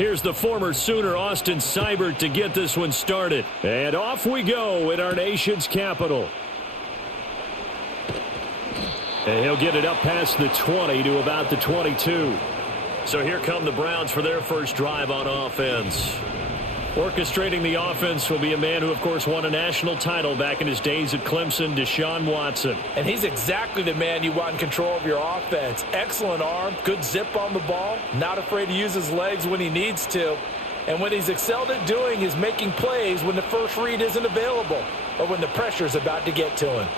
Here's the former Sooner, Austin Seibert, to get this one started. And off we go in our nation's capital. And he'll get it up past the 20 to about the 22. So here come the Browns for their first drive on offense. Orchestrating the offense will be a man who, of course, won a national title back in his days at Clemson, Deshaun Watson. And he's exactly the man you want in control of your offense. Excellent arm, good zip on the ball, not afraid to use his legs when he needs to. And what he's excelled at doing is making plays when the first read isn't available or when the pressure's about to get to him.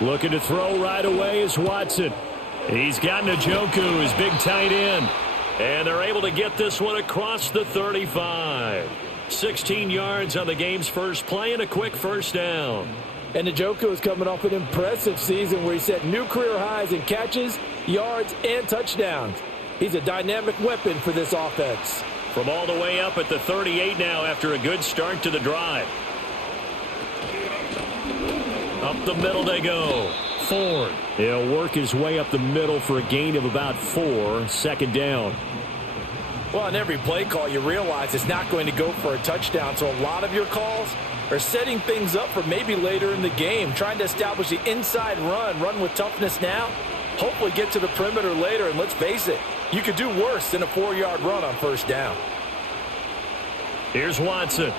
Looking to throw right away is Watson. He's got Njoku, his big tight end. And they're able to get this one across the 35. 16 yards on the game's first play and a quick first down. And Njoku is coming off an impressive season where he set new career highs in catches, yards, and touchdowns. He's a dynamic weapon for this offense. From all the way up at the 38 now after a good start to the drive. Up the middle they go. Ford. He'll work his way up the middle for a gain of about 4. Second down. Well, on every play call, you realize it's not going to go for a touchdown. So a lot of your calls are setting things up for maybe later in the game, trying to establish the inside run with toughness now, hopefully get to the perimeter later. And let's face it, you could do worse than a 4-yard run on first down. Here's Watson.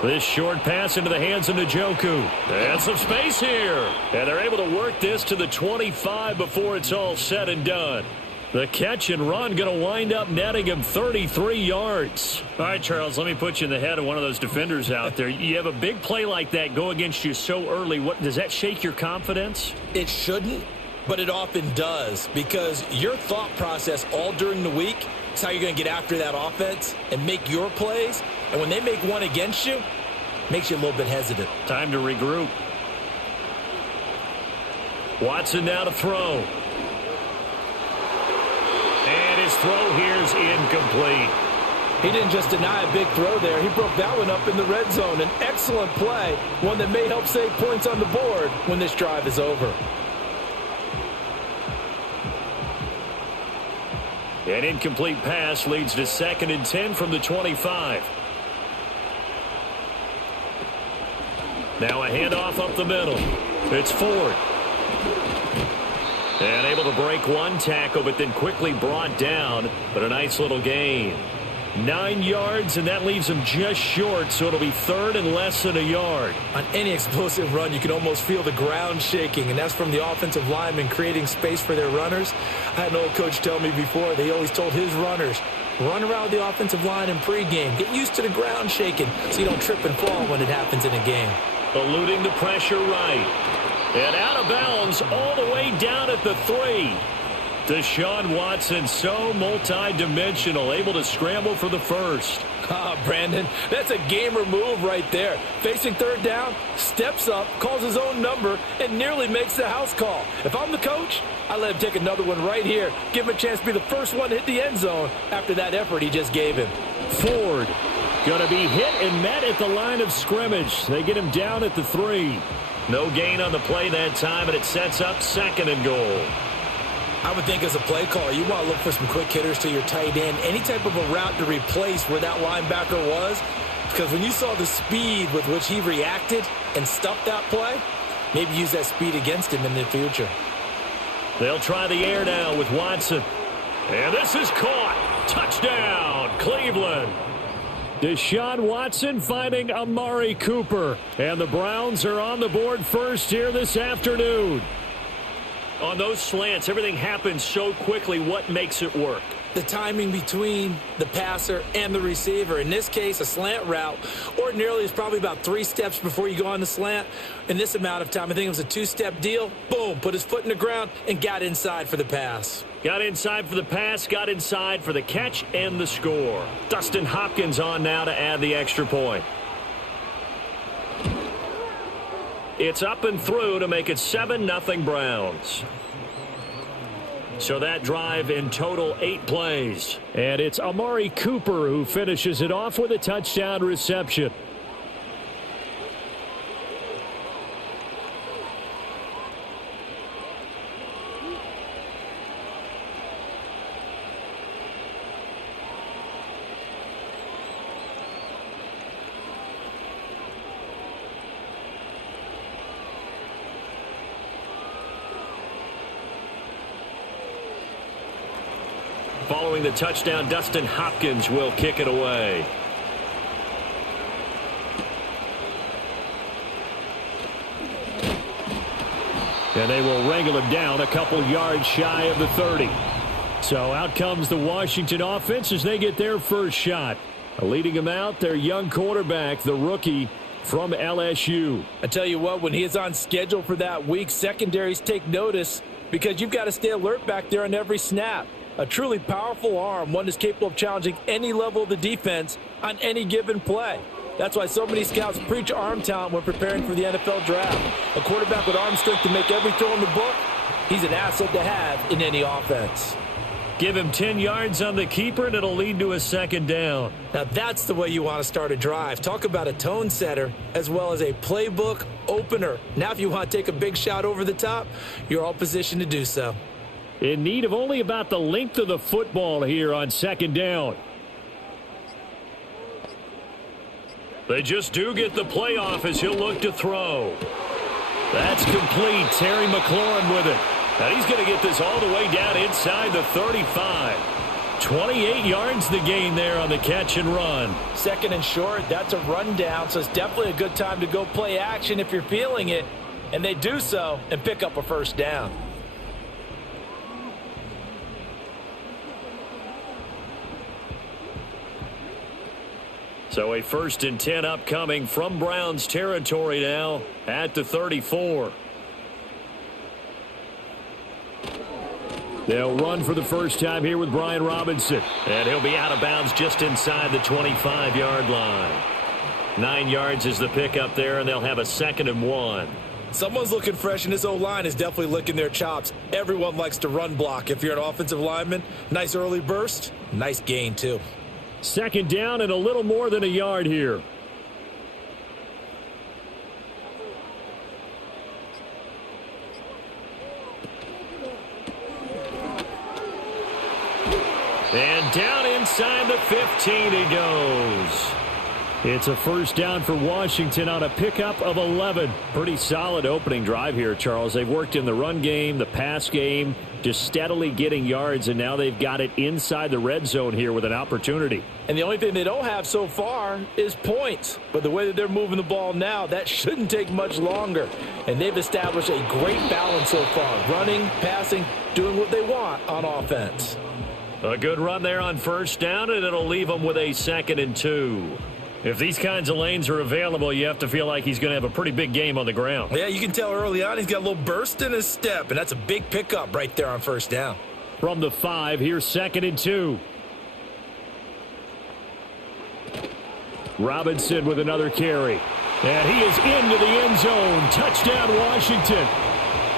This short pass into the hands of Njoku. And some space here. And they're able to work this to the 25 before it's all said and done. The catch and run going to wind up netting him 33 yards. All right, Charles, let me put you in the head of one of those defenders out there. You have a big play like that go against you so early. What does that shake your confidence? It shouldn't, but it often does, because your thought process all during the week is how you're going to get after that offense and make your plays. And when they make one against you, it makes you a little bit hesitant. Time to regroup. Watson now to throw. And his throw here's incomplete. He didn't just deny a big throw there. He broke that one up in the red zone. An excellent play, one that may help save points on the board when this drive is over. An incomplete pass leads to 2nd and 10 from the 25. Now a handoff up the middle. It's Ford. And able to break one tackle, but then quickly brought down. But a nice little gain. 9 yards, and that leaves him just short, so it'll be 3rd and less than a yard. On any explosive run, you can almost feel the ground shaking, and that's from the offensive linemen creating space for their runners. I had an old coach tell me before, they always told his runners, run around the offensive line in pregame. Get used to the ground shaking so you don't trip and fall when it happens in a game. Eluding the pressure right. And out of bounds all the way down at the 3. Deshaun Watson, so multi-dimensional, able to scramble for the first. Brandon, that's a gamer move right there. Facing 3rd down, steps up, calls his own number, and nearly makes the house call. If I'm the coach, I let him take another one right here. Give him a chance to be the first one to hit the end zone after that effort he just gave him. Ford going to be hit and met at the line of scrimmage. They get him down at the 3. No gain on the play that time, and it sets up 2nd and goal. I would think as a play call, you want to look for some quick hitters to your tight end, any type of a route to replace where that linebacker was, because when you saw the speed with which he reacted and stuffed that play, maybe use that speed against him in the future. They'll try the air now with Watson. And this is caught. Touchdown, Cleveland. Deshaun Watson finding Amari Cooper. And the Browns are on the board first here this afternoon. On those slants, everything happens so quickly. What makes it work? The timing between the passer and the receiver. In this case, a slant route ordinarily is probably about 3 steps before you go on the slant. In this amount of time, I think it was a 2-step deal. Boom, put his foot in the ground and got inside for the pass. Got inside for the pass, got inside for the catch and the score. Dustin Hopkins on now to add the extra point. It's up and through to make it 7-0 Browns. So that drive in total 8 plays. And it's Amari Cooper who finishes it off with a touchdown reception. Following the touchdown, Dustin Hopkins will kick it away. And they will wrangle him down a couple yards shy of the 30. So out comes the Washington offense as they get their first shot. Leading them out, their young quarterback, the rookie from LSU. I tell you what, when he is on schedule for that week, secondaries take notice because you've got to stay alert back there on every snap. A truly powerful arm, one that's capable of challenging any level of the defense on any given play. That's why so many scouts preach arm talent when preparing for the NFL draft. A quarterback with arm strength to make every throw in the book, he's an asset to have in any offense. Give him 10 yards on the keeper, and it'll lead to a second down. Now that's the way you want to start a drive. Talk about a tone setter as well as a playbook opener. Now if you want to take a big shot over the top, you're all positioned to do so. In need of only about the length of the football here on second down. They just do get the play off as he'll look to throw. That's complete. Terry McLaurin with it. And he's going to get this all the way down inside the 35. 28 yards the gain there on the catch and run. Second and short, that's a rundown, so it's definitely a good time to go play action if you're feeling it. And they do so and pick up a first down. So a 1st and 10 upcoming from Browns territory now at the 34. They'll run for the first time here with Brian Robinson. And he'll be out of bounds just inside the 25-yard line. 9 yards is the pickup there, and they'll have a 2nd and 1. Someone's looking fresh, and this O-line is definitely licking their chops. Everyone likes to run block. If you're an offensive lineman, nice early burst, nice gain too. 2nd down and a little more than a yard here. And down inside the 15 he goes. It's a first down for Washington on a pickup of 11. Pretty solid opening drive here, Charles. They've worked in the run game, the pass game, just steadily getting yards, and now they've got it inside the red zone here with an opportunity. And the only thing they don't have so far is points. But the way that they're moving the ball now, that shouldn't take much longer. And they've established a great balance so far. Running, passing, doing what they want on offense. A good run there on first down, and it'll leave them with a 2nd and 2. If these kinds of lanes are available, you have to feel like he's going to have a pretty big game on the ground. Yeah, you can tell early on he's got a little burst in his step, and that's a big pickup right there on first down. From the 5, here's 2nd and 2. Robinson with another carry. And he is into the end zone. Touchdown, Washington.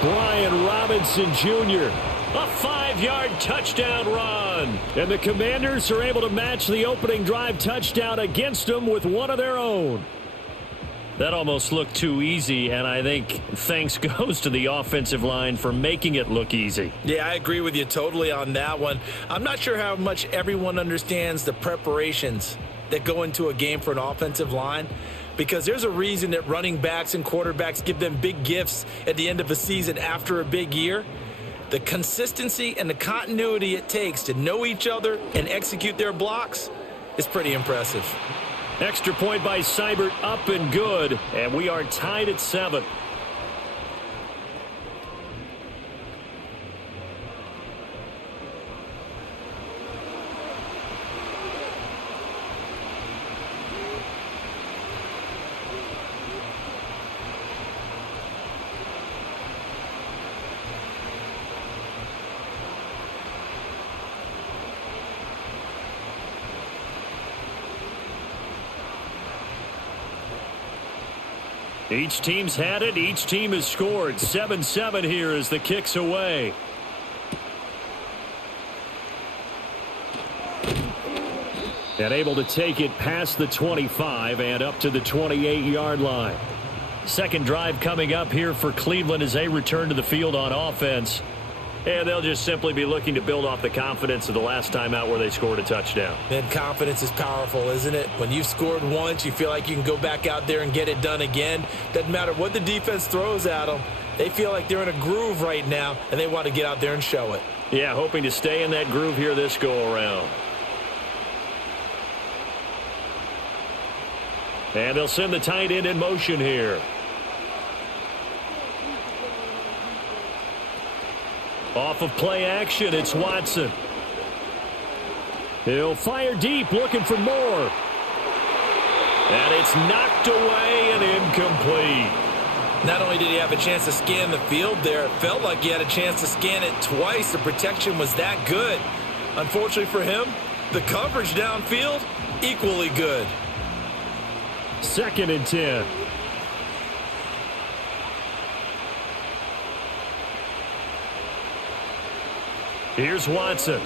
Brian Robinson Jr., a 5-yard touchdown run. And the Commanders are able to match the opening drive touchdown against them with one of their own. That almost looked too easy, and I think thanks goes to the offensive line for making it look easy. Yeah, I agree with you totally on that one. I'm not sure how much everyone understands the preparations that go into a game for an offensive line, because there's a reason that running backs and quarterbacks give them big gifts at the end of a season after a big year. The consistency and the continuity it takes to know each other and execute their blocks is pretty impressive. Extra point by Seibert, up and good, and we are tied at 7. Each team's had it. Each team has scored. 7-7 here as the kick's away. And able to take it past the 25 and up to the 28-yard line. Second drive coming up here for Cleveland as they return to the field on offense. And they'll just simply be looking to build off the confidence of the last time out where they scored a touchdown. And confidence is powerful, isn't it? When you've scored once, you feel like you can go back out there and get it done again. Doesn't matter what the defense throws at them. They feel like they're in a groove right now, and they want to get out there and show it. Yeah, hoping to stay in that groove here this go-around. And they'll send the tight end in motion here. Off of play action, it's Watson. He'll fire deep, looking for more. And it's knocked away and incomplete. Not only did he have a chance to scan the field there, it felt like he had a chance to scan it twice. The protection was that good. Unfortunately for him, the coverage downfield, equally good. 2nd and 10. Here's Watson.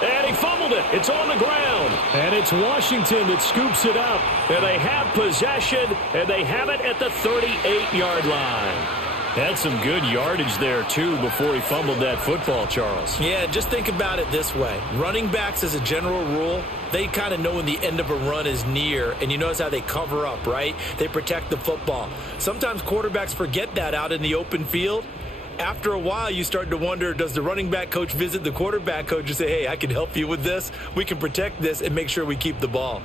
And he fumbled it. It's on the ground. And it's Washington that scoops it up. And they have possession, and they have it at the 38-yard line. Had some good yardage there, too, before he fumbled that football, Charles. Yeah, just think about it this way. Running backs, as a general rule, they kind of know when the end of a run is near, and you notice how they cover up, right? They protect the football. Sometimes quarterbacks forget that out in the open field. After a while, you start to wonder, does the running back coach visit the quarterback coach and say, hey, I can help you with this. We can protect this and make sure we keep the ball.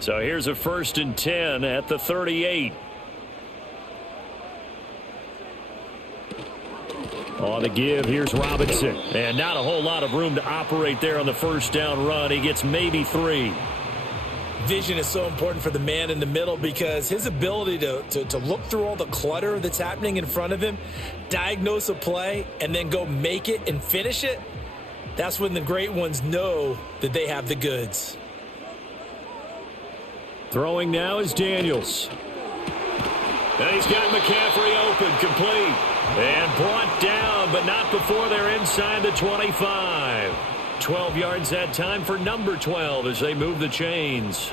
So here's a 1st and 10 at the 38. On the give, here's Robinson. And not a whole lot of room to operate there on the 1st down run. He gets maybe 3. Vision is so important for the man in the middle because his ability to look through all the clutter that's happening in front of him, diagnose a play, and then go make it and finish it, that's when the great ones know that they have the goods. Throwing now is Daniels. And he's got McCaffrey open, complete. And brought down, but not before they're inside the 25. 12 yards that time for number 12 as they move the chains.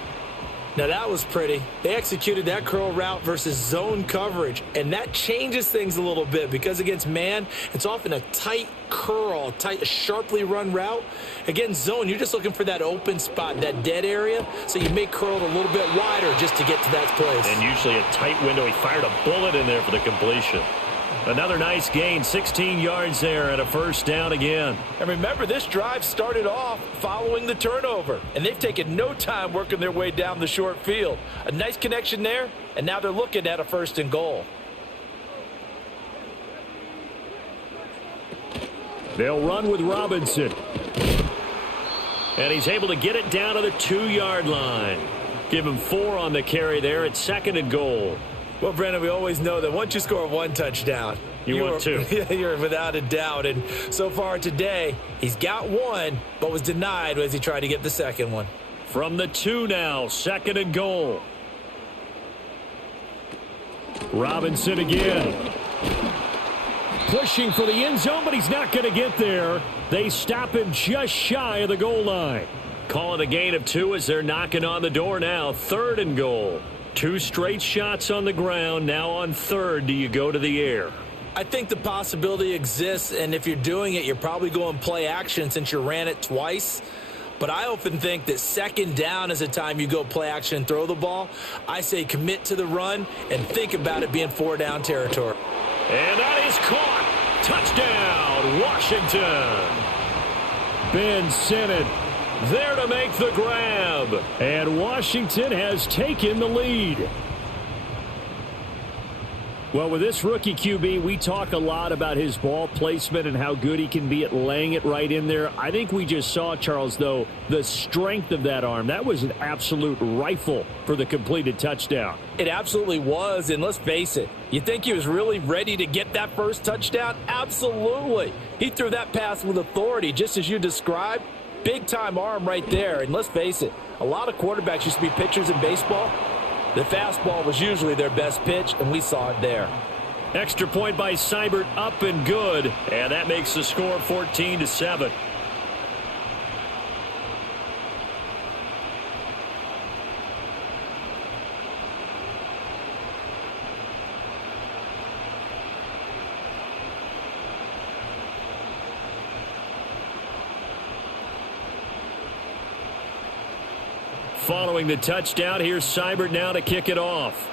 Now that was pretty. They executed that curl route versus zone coverage, and that changes things a little bit because against man, it's often a tight curl, tight, sharply run route. Against zone, you're just looking for that open spot, that dead area, so you may curl it a little bit wider just to get to that place. And usually a tight window. He fired a bullet in there for the completion. Another nice gain, 16 yards there and a 1st down again. And remember, this drive started off following the turnover, and they've taken no time working their way down the short field. A nice connection there, and now they're looking at a 1st and goal. They'll run with Robinson. And he's able to get it down to the 2-yard line. Give him 4 on the carry there at 2nd and goal. Well, Brandon, we always know that once you score 1 touchdown, you want 2. You're without a doubt. And so far today, he's got 1, but was denied as he tried to get the 2nd one. From the 2 now, 2nd and goal. Robinson again. Pushing for the end zone, but he's not going to get there. They stop him just shy of the goal line. Call it a gain of 2 as they're knocking on the door now. 3rd and goal. 2 straight shots on the ground. Now on 3rd, do you go to the air? I think the possibility exists, and if you're doing it, you're probably going play action since you ran it twice. But I often think that 2nd down is the time you go play action and throw the ball. I say commit to the run and think about it being 4 down territory. And that is caught. Touchdown, Washington. Ben Sinnott there to make the grab. And Washington has taken the lead. Well, with this rookie QB, we talk a lot about his ball placement and how good he can be at laying it right in there. I think we just saw, Charles, though, the strength of that arm. That was an absolute rifle for the completed touchdown. It absolutely was, and let's face it, you think he was really ready to get that first touchdown? Absolutely. He threw that pass with authority, just as you described. Big-time arm right there, and let's face it, a lot of quarterbacks used to be pitchers in baseball. The fastball was usually their best pitch, and we saw it there. Extra point by Seibert, up and good, and that makes the score 14-7. following the touchdown. Here's Seibert now to kick it off.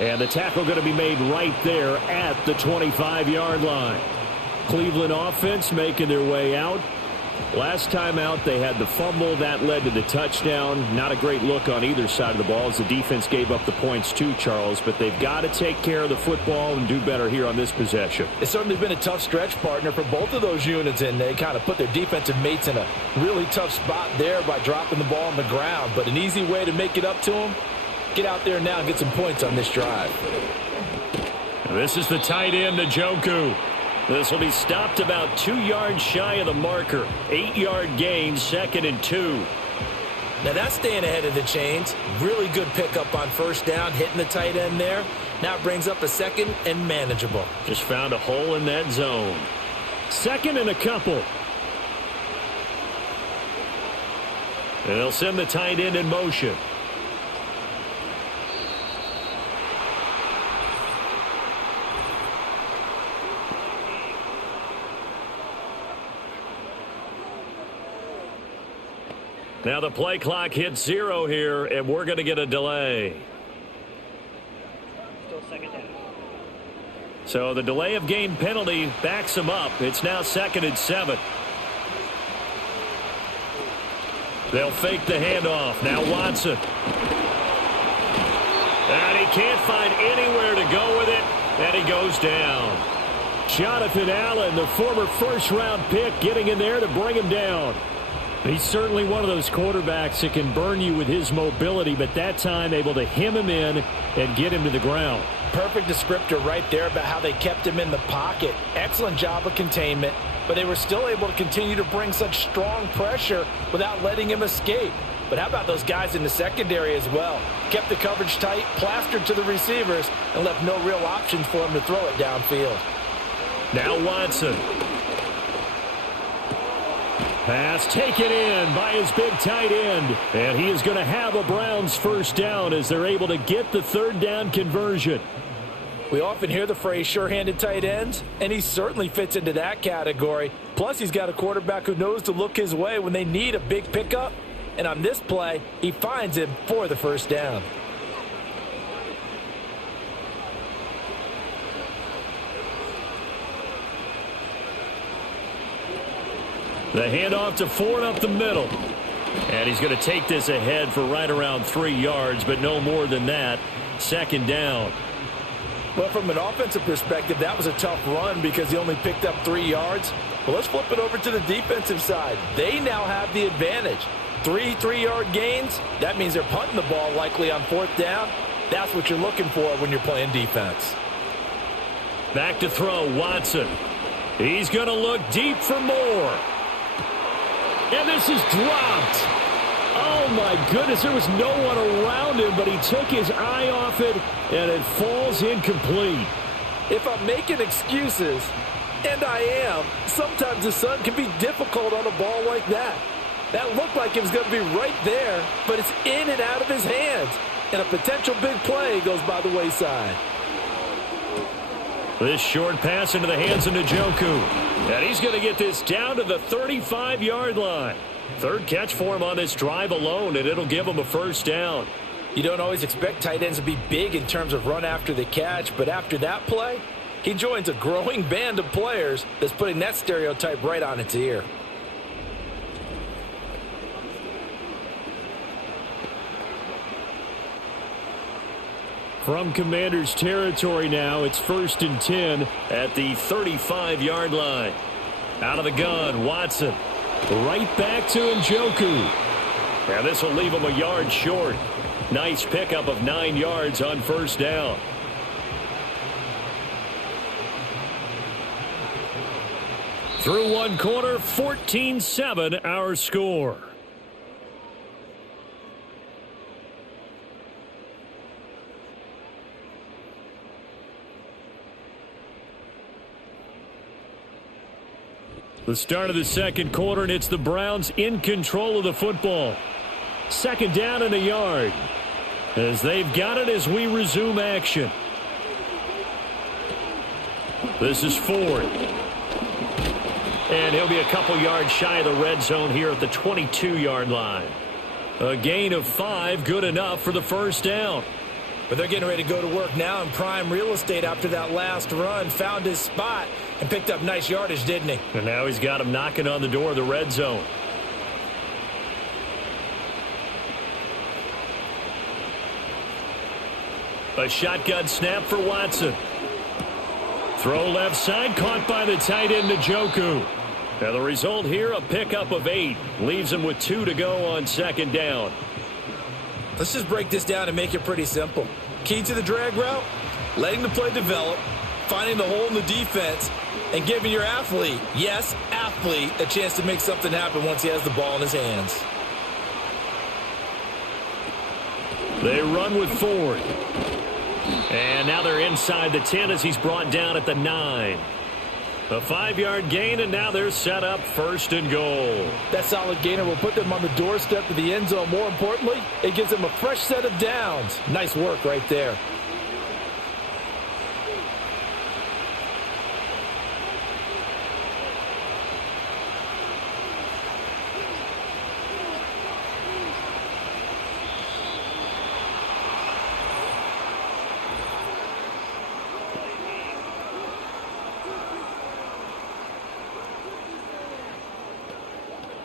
And the tackle going to be made right there at the 25-yard line. Cleveland offense making their way out. Last time out, they had the fumble. That led to the touchdown. Not a great look on either side of the ball as the defense gave up the points too, Charles. But they've got to take care of the football and do better here on this possession. It's certainly been a tough stretch, partner, for both of those units, and they kind of put their defensive mates in a really tough spot there by dropping the ball on the ground. But an easy way to make it up to them, get out there now and get some points on this drive. This is the tight end, Njoku. This will be stopped about 2 yards shy of the marker. 8-yard gain, 2nd and 2. Now that's staying ahead of the chains. Really good pickup on first down, hitting the tight end there. Now it brings up a 2nd and manageable. Just found a hole in that zone. 2nd and a couple. And they'll send the tight end in motion. Now the play clock hits 0 here, and we're going to get a delay. Still 2nd down. So the delay of game penalty backs them up. It's now 2nd and 7. They'll fake the handoff. Now Watson. And he can't find anywhere to go with it, and he goes down. Jonathan Allen, the former first-round pick, getting in there to bring him down. He's certainly one of those quarterbacks that can burn you with his mobility, but that time able to hem him in and get him to the ground. Perfect descriptor right there about how they kept him in the pocket. Excellent job of containment, but they were still able to continue to bring such strong pressure without letting him escape. But how about those guys in the secondary as well? Kept the coverage tight, plastered to the receivers, and left no real options for him to throw it downfield. Now Watson. Pass taken in by his big tight end. And he is going to have a Browns first down as they're able to get the 3rd down conversion. We often hear the phrase sure-handed tight ends, and he certainly fits into that category. Plus, he's got a quarterback who knows to look his way when they need a big pickup. And on this play, he finds him for the first down. The handoff to Ford up the middle. And he's going to take this ahead for right around 3 yards, but no more than that. 2nd down. Well, from an offensive perspective, that was a tough run because he only picked up 3 yards. Well, let's flip it over to the defensive side. They now have the advantage. 3 3-yard gains. That means they're punting the ball likely on 4th down. That's what you're looking for when you're playing defense. Back to throw, Watson. He's going to look deep for more. And this is dropped. Oh, my goodness. There was no one around him, but he took his eye off it, and it falls incomplete. If I'm making excuses, and I am, sometimes the sun can be difficult on a ball like that. That looked like it was going to be right there, but it's in and out of his hands. And a potential big play goes by the wayside. This short pass into the hands of Njoku. And he's going to get this down to the 35-yard line. 3rd catch for him on this drive alone, and it'll give him a first down. You don't always expect tight ends to be big in terms of run after the catch, but after that play, he joins a growing band of players that's putting that stereotype right on its ear. From Commanders territory now, it's 1st and 10 at the 35-yard line. Out of the gun, Watson. Right back to Njoku. And this will leave him a yard short. Nice pickup of 9 yards on first down. Through one quarter, 14-7 our score. The start of the 2nd quarter, and it's the Browns in control of the football. 2nd down and a yard. As they've got it as we resume action. This is Ford. And he'll be a couple yards shy of the red zone here at the 22-yard line. A gain of 5, good enough for the first down. But they're getting ready to go to work now in prime real estate after that last run. Found his spot and picked up nice yardage, didn't he? And now he's got him knocking on the door of the red zone. A shotgun snap for Watson. Throw left side, caught by the tight end, Njoku. Now the result here, a pickup of 8. Leaves him with 2 to go on second down. Let's just break this down and make it pretty simple. Key to the drag route, letting the play develop, finding the hole in the defense, and giving your athlete, yes, athlete, a chance to make something happen once he has the ball in his hands. They run with Ford. And now they're inside the 10 as he's brought down at the 9. A 5-yard gain, and now they're set up first and goal. That solid gainer will put them on the doorstep to the end zone. More importantly, it gives them a fresh set of downs. Nice work right there.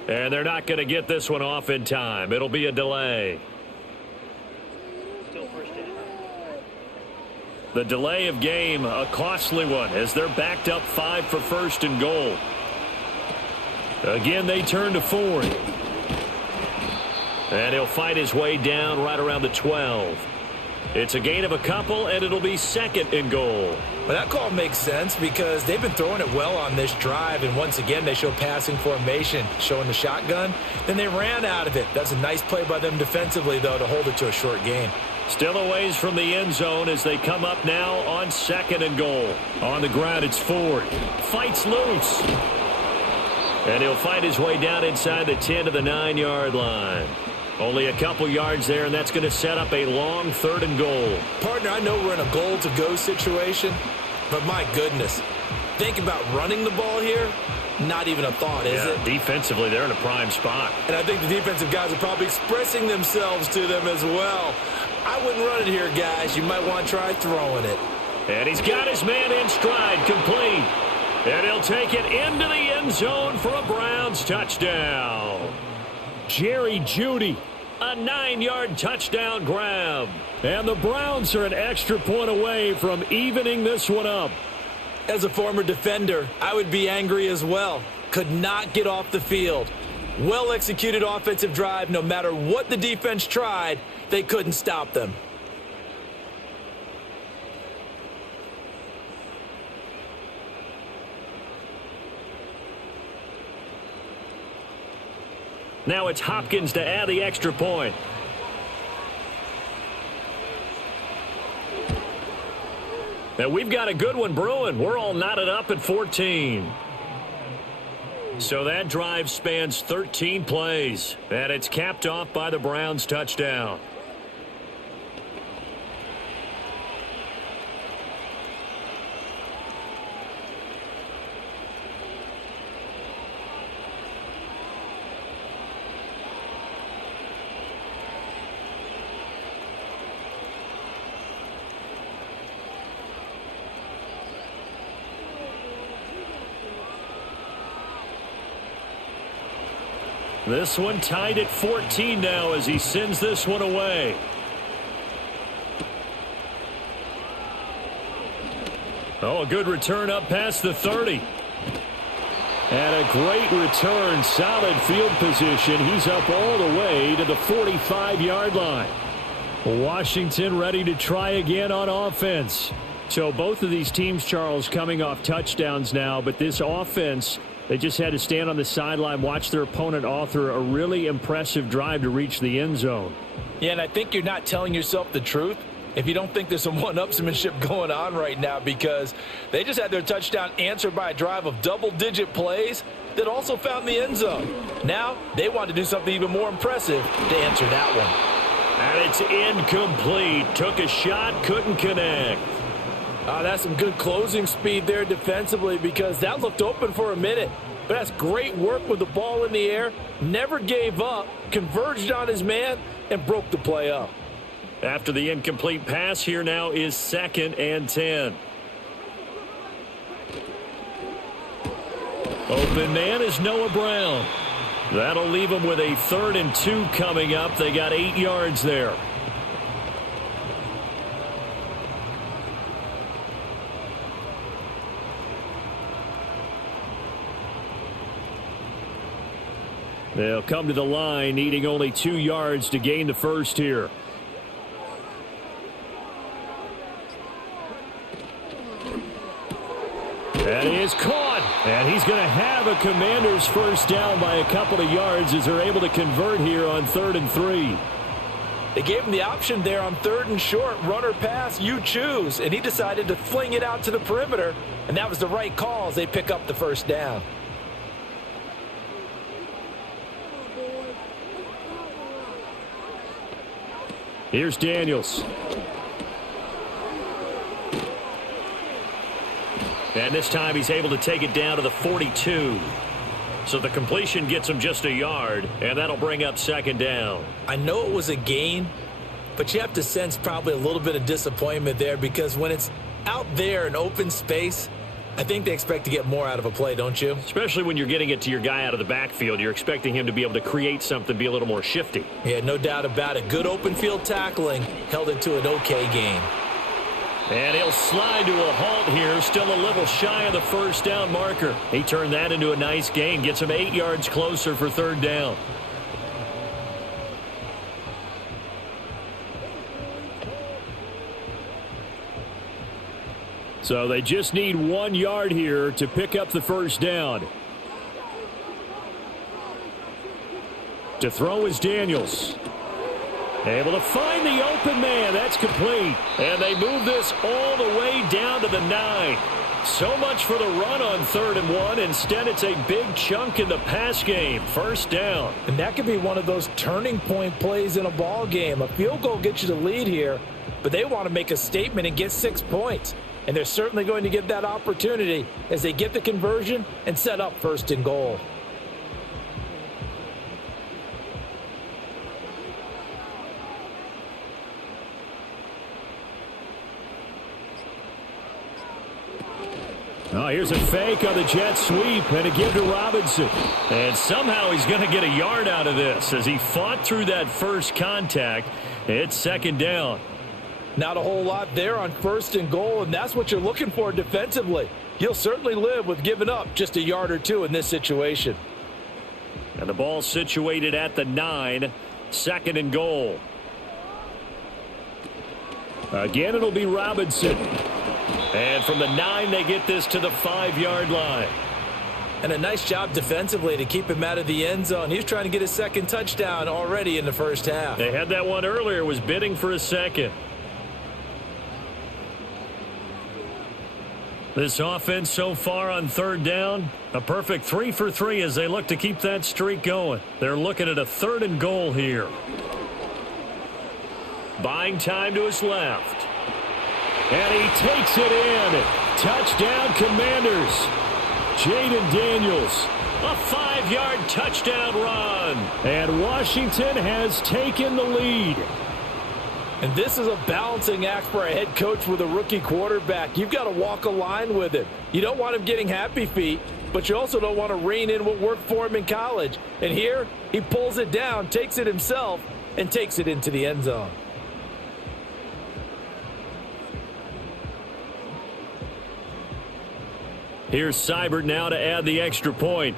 And they're not going to get this one off in time. It'll be a delay. Still first down. The delay of game, a costly one, as they're backed up 5 for first and goal. Again, they turn to Ford. And he'll fight his way down right around the 12. It's a gain of a couple, and it'll be second and goal. Well, that call makes sense because they've been throwing it well on this drive, and once again, they show passing formation, showing the shotgun. Then they ran out of it. That's a nice play by them defensively, though, to hold it to a short gain. Still a ways from the end zone as they come up now on second and goal. On the ground, it's Ford. Fights loose. And he'll fight his way down inside the 10 to the 9-yard line. Only a couple yards there, and that's going to set up a long third and goal. Partner, I know we're in a goal-to-go situation, but my goodness, think about running the ball here. Not even a thought, is it? Defensively, they're in a prime spot. And I think the defensive guys are probably expressing themselves to them as well. I wouldn't run it here, guys. You might want to try throwing it. And he's got his man in stride, complete. And he'll take it into the end zone for a Browns touchdown. Jerry Jeudy, a 9-yard touchdown grab. And the Browns are an extra point away from evening this one up. As a former defender, I would be angry as well. Could not get off the field. Well-executed offensive drive. No matter what the defense tried, they couldn't stop them. Now it's Hopkins to add the extra point. Now we've got a good one brewing. We're all knotted up at 14. So that drive spans 13 plays, and it's capped off by the Browns touchdown. This one tied at 14 now as he sends this one away. Oh, a good return up past the 30. And a great return, solid field position. He's up all the way to the 45-yard line. Washington ready to try again on offense. So both of these teams, Charles, coming off touchdowns now, but this offense, they just had to stand on the sideline, watch their opponent author a really impressive drive to reach the end zone. Yeah, and I think you're not telling yourself the truth if you don't think there's some one-upsmanship going on right now, because they just had their touchdown answered by a drive of double-digit plays that also found the end zone. Now they want to do something even more impressive to answer that one. And it's incomplete. Took a shot, couldn't connect. That's some good closing speed there defensively, because that looked open for a minute. But that's great work with the ball in the air. Never gave up, converged on his man, and broke the play up. After the incomplete pass, here now is 2nd and 10. Open man is Noah Brown. That'll leave him with a 3rd and 2 coming up. They got 8 yards there. They'll come to the line, needing only 2 yards to gain the first here. And he is caught. And he's going to have a Commanders first down by a couple of yards as they're able to convert here on 3rd and 3. They gave him the option there on 3rd and short. Run or pass, you choose. And he decided to fling it out to the perimeter. And that was the right call as they pick up the first down. Here's Daniels. And this time he's able to take it down to the 42. So the completion gets him just a yard, and that'll bring up 2nd down. I know it was a gain, but you have to sense probably a little bit of disappointment there because when it's out there in open space, I think they expect to get more out of a play, don't you? Especially when you're getting it to your guy out of the backfield. You're expecting him to be able to create something, be a little more shifty. Yeah, no doubt about it. Good open field tackling held it to an okay game. And he'll slide to a halt here, still a little shy of the first down marker. He turned that into a nice gain, gets him 8 yards closer for 3rd down. So they just need 1 yard here to pick up the first down. To throw is Daniels. Able to find the open man. That's complete. And they move this all the way down to the 9. So much for the run on 3rd and 1. Instead, it's a big chunk in the pass game. First down. And that could be one of those turning point plays in a ball game. A field goal gets you the lead here, but they want to make a statement and get 6 points. And they're certainly going to get that opportunity as they get the conversion and set up 1st and goal. Oh, here's a fake on the jet sweep and a give to Robinson. And somehow he's going to get a yard out of this as he fought through that first contact. It's 2nd down. Not a whole lot there on 1st and goal, and that's what you're looking for defensively. You'll certainly live with giving up just a yard or 2 in this situation. And the ball situated at the 9, 2nd and goal. Again, it'll be Robinson. And from the 9, they get this to the 5-yard line. And a nice job defensively to keep him out of the end zone. He's trying to get his 2nd touchdown already in the first half. They had that one earlier, was bidding for a 2nd. This offense so far on 3rd down, a perfect 3 for 3 as they look to keep that streak going. They're looking at a 3rd and goal here. Buying time to his left. And he takes it in. Touchdown, Commanders. Jaden Daniels, a 5-yard touchdown run. And Washington has taken the lead. And this is a balancing act for a head coach with a rookie quarterback. You've got to walk a line with him. You don't want him getting happy feet, but you also don't want to rein in what worked for him in college. And here, he pulls it down, takes it himself, and takes it into the end zone. Here's Seibert now to add the extra point.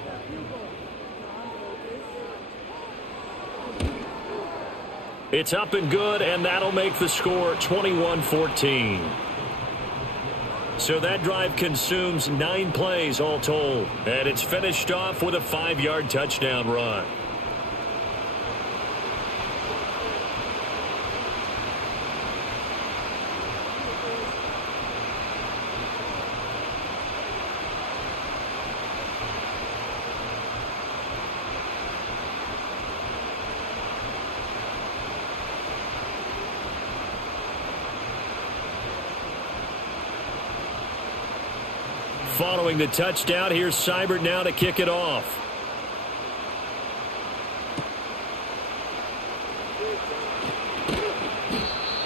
It's up and good, and that'll make the score 21-14. So that drive consumes 9 plays all told, and it's finished off with a 5-yard touchdown run. following the touchdown. Here's Seibert now to kick it off.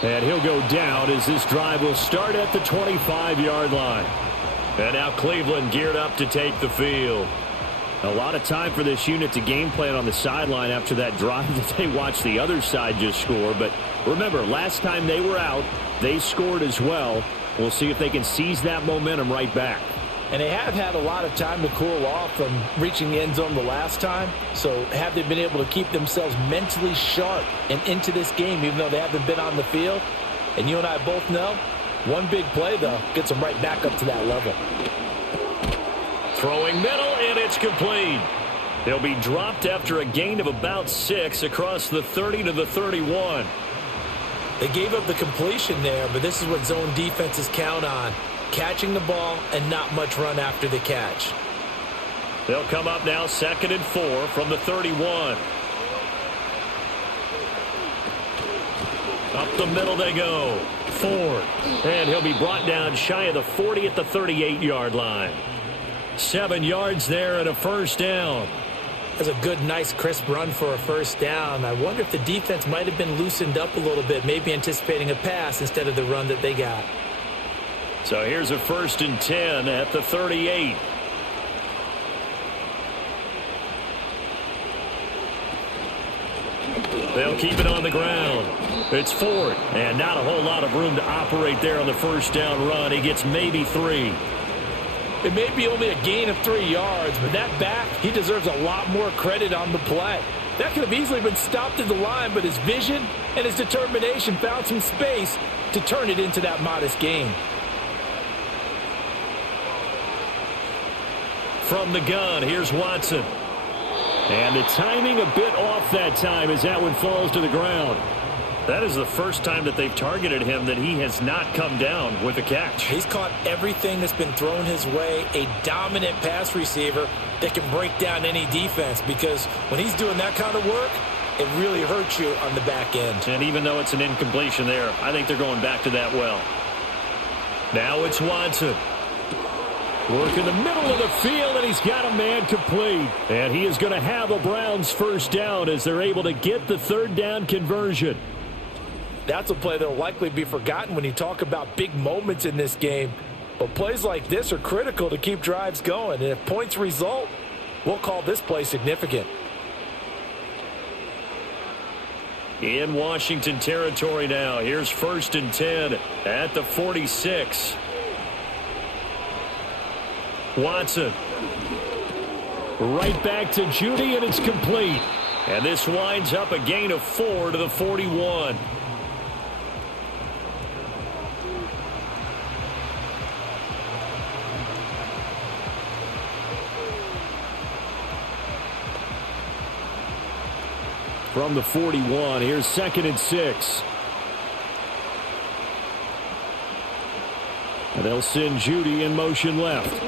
And he'll go down as this drive will start at the 25-yard line. And now Cleveland geared up to take the field. A lot of time for this unit to game plan on the sideline after that drive that they watched the other side just score. But remember, last time they were out, they scored as well. We'll see if they can seize that momentum right back. And they have had a lot of time to cool off from reaching the end zone the last time. So have they been able to keep themselves mentally sharp and into this game, even though they haven't been on the field? And you and I both know, one big play, though, gets them right back up to that level. Throwing middle, and it's complete. They'll be dropped after a gain of about 6 across the 30 to the 31. They gave up the completion there, but this is what zone defenses count on. Catching the ball and not much run after the catch. They'll come up now 2nd and 4 from the 31. Up the middle they go. Ford. And he'll be brought down shy of the 40 at the 38-yard line. 7 yards there and a first down. That's a good, nice, crisp run for a first down. I wonder if the defense might have been loosened up a little bit, maybe anticipating a pass instead of the run that they got. So here's a 1st and 10 at the 38. They'll keep it on the ground. It's Ford, and not a whole lot of room to operate there on the first down run. He gets maybe 3. It may be only a gain of 3 yards, but that back, he deserves a lot more credit on the play. That could have easily been stopped at the line, but his vision and his determination found some space to turn it into that modest gain. From the gun, here's Watson. And the timing a bit off that time as that one falls to the ground. That is the first time that they've targeted him that he has not come down with a catch. He's caught everything that's been thrown his way, a dominant pass receiver that can break down any defense, because when he's doing that kind of work, it really hurts you on the back end. And even though it's an incompletion there, I think they're going back to that well. Now it's Watson. Work in the middle of the field, and he's got a man complete. And he is going to have a Browns first down as they're able to get the 3rd down conversion. That's a play that will likely be forgotten when you talk about big moments in this game. But plays like this are critical to keep drives going. And if points result, we'll call this play significant. In Washington territory now. Here's 1st and 10 at the 46. Watson. Right back to Judy, and it's complete. And this winds up a gain of 4 to the 41. From the 41, here's 2nd and 6. And they'll send Judy in motion left.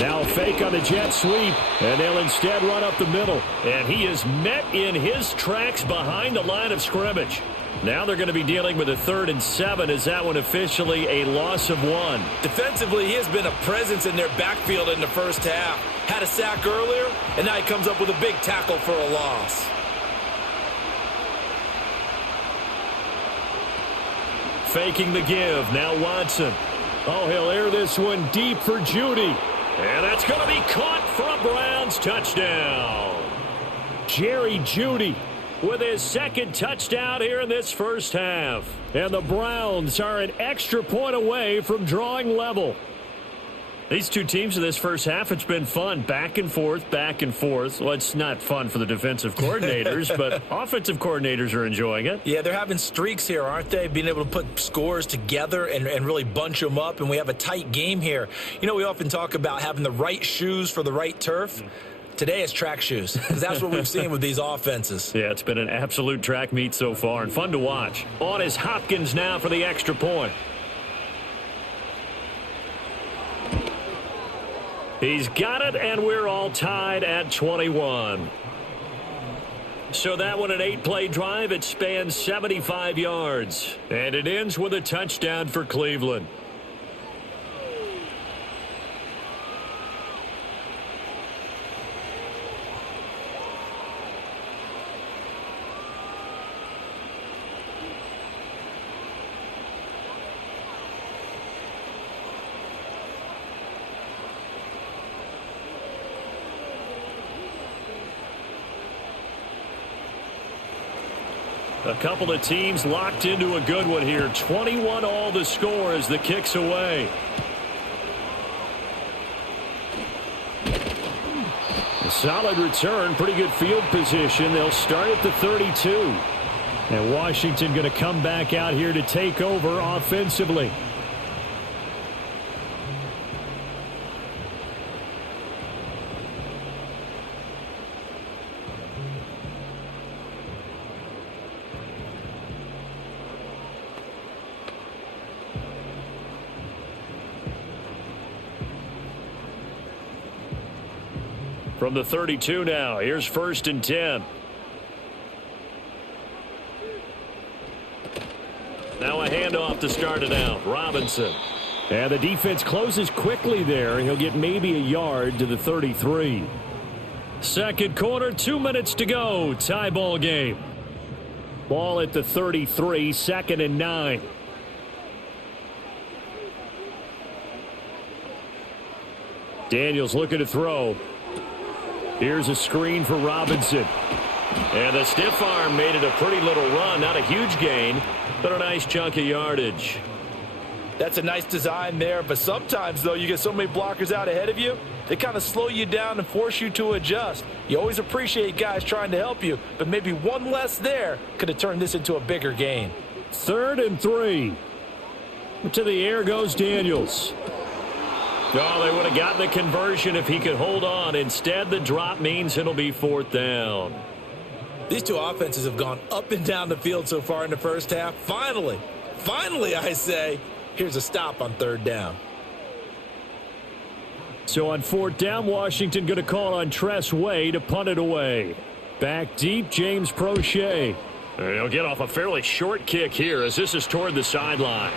Now a fake on the jet sweep, and they'll instead run up the middle. And he is met in his tracks behind the line of scrimmage. Now they're going to be dealing with a 3rd and 7. Is that one officially a loss of 1? Defensively, he has been a presence in their backfield in the first half. Had a sack earlier, and now he comes up with a big tackle for a loss. Faking the give. Now Watson. Oh, he'll air this one deep for Judy. And that's going to be caught for a Browns touchdown. Jerry Judy with his 2nd touchdown here in this first half. And the Browns are an extra point away from drawing level. These two teams in this first half, it's been fun. Back and forth, back and forth. Well, it's not fun for the defensive coordinators, but offensive coordinators are enjoying it. Yeah, they're having streaks here, aren't they? Being able to put scores together and really bunch them up, and we have a tight game here. You know, we often talk about having the right shoes for the right turf. Today it's track shoes, because that's what we've seen with these offenses. Yeah, it's been an absolute track meet so far, and fun to watch. On is Hopkins now for the extra point. He's got it, and we're all tied at 21. So that one, an 8-play drive. It spans 75 yards. And it ends with a touchdown for Cleveland. A couple of teams locked into a good one here. 21 all the score as the kick's away. A solid return, pretty good field position. They'll start at the 32. And Washington going to come back out here to take over offensively. From the 32 now, here's 1st and 10. Now a handoff to start it out. Robinson. And the defense closes quickly there. He'll get maybe a yard to the 33. Second quarter, 2 minutes to go. Tie ball game. Ball at the 33, 2nd and 9. Daniels looking to throw. Here's a screen for Robinson. And the stiff arm made it a pretty little run. Not a huge gain, but a nice chunk of yardage. That's a nice design there, but sometimes, though, you get so many blockers out ahead of you, they kind of slow you down and force you to adjust. You always appreciate guys trying to help you, but maybe one less there could have turned this into a bigger gain. 3rd and 3. To the air goes Daniels. Oh, they would have gotten the conversion if he could hold on. Instead, the drop means it'll be 4th down. These two offenses have gone up and down the field so far in the first half. Finally, I say, here's a stop on 3rd down. So on 4th down, Washington going to call on Tress Way to punt it away. Back deep, James Prochet. He'll get off a fairly short kick here as this is toward the sideline.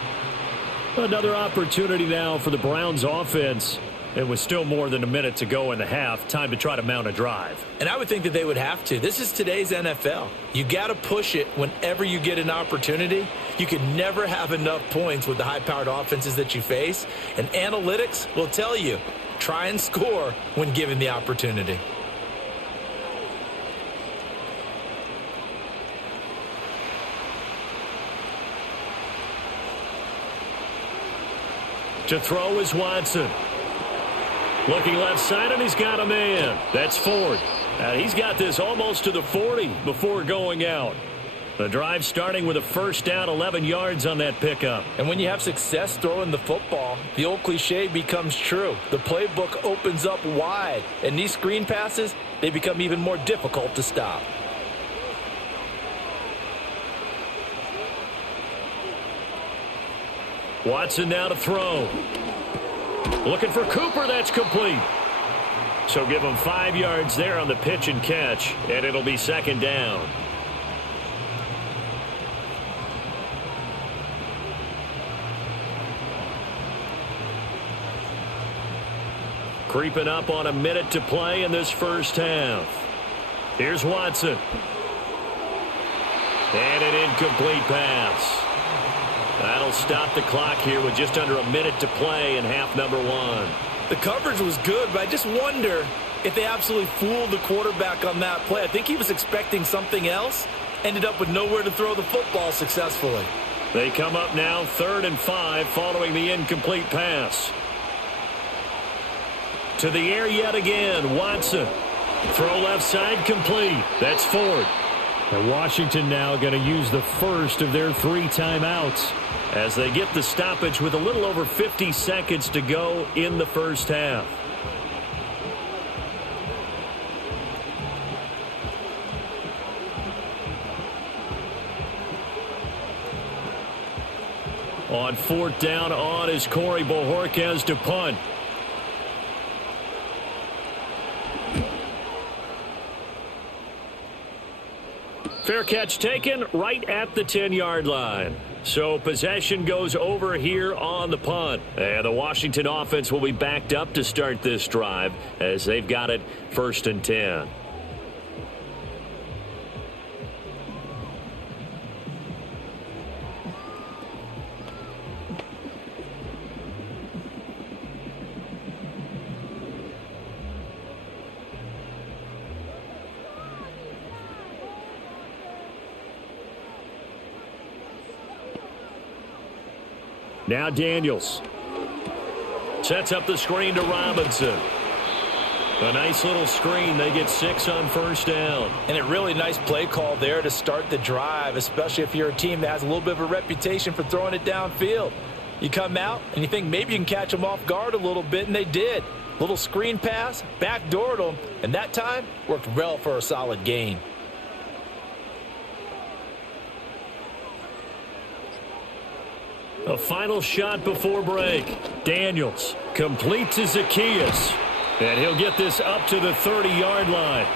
Another opportunity now for the Browns offense. It was still more than a minute to go in the half. Time to try to mount a drive. And I would think that they would have to. This is today's NFL. You got to push it whenever you get an opportunity. You can never have enough points with the high-powered offenses that you face. And analytics will tell you, try and score when given the opportunity. To throw is Watson. Looking left side, and he's got a man. That's Ford. He's got this almost to the 40 before going out. The drive starting with a 1st down, 11 yards on that pickup. And when you have success throwing the football, the old cliche becomes true. The playbook opens up wide, and these screen passes, they become even more difficult to stop. Watson now to throw. Looking for Cooper. That's complete. So give him 5 yards there on the pitch and catch, and it'll be 2nd down. Creeping up on a minute to play in this first half. Here's Watson. And an incomplete pass. That'll stop the clock here with just under a minute to play in half number 1. The coverage was good, but I just wonder if they absolutely fooled the quarterback on that play. I think he was expecting something else. Ended up with nowhere to throw the football successfully. They come up now 3rd and 5 following the incomplete pass. To the air yet again, Watson. Throw left side complete. That's Ford. And Washington now going to use the first of their 3 timeouts as they get the stoppage with a little over 50 seconds to go in the first half. On 4th down on is Corey Bojorquez to punt. Fair catch taken right at the 10-yard line. So possession goes over here on the punt. And the Washington offense will be backed up to start this drive as they've got it 1st and 10. Now Daniels. Sets up the screen to Robinson. A nice little screen. They get 6 on first down. And a really nice play call there to start the drive, especially if you're a team that has a little bit of a reputation for throwing it downfield. You come out and you think maybe you can catch them off guard a little bit, and they did. Little screen pass, backdoored them, and that time worked well for a solid gain. A final shot before break. Daniels complete to Zacchaeus. And he'll get this up to the 30-yard line.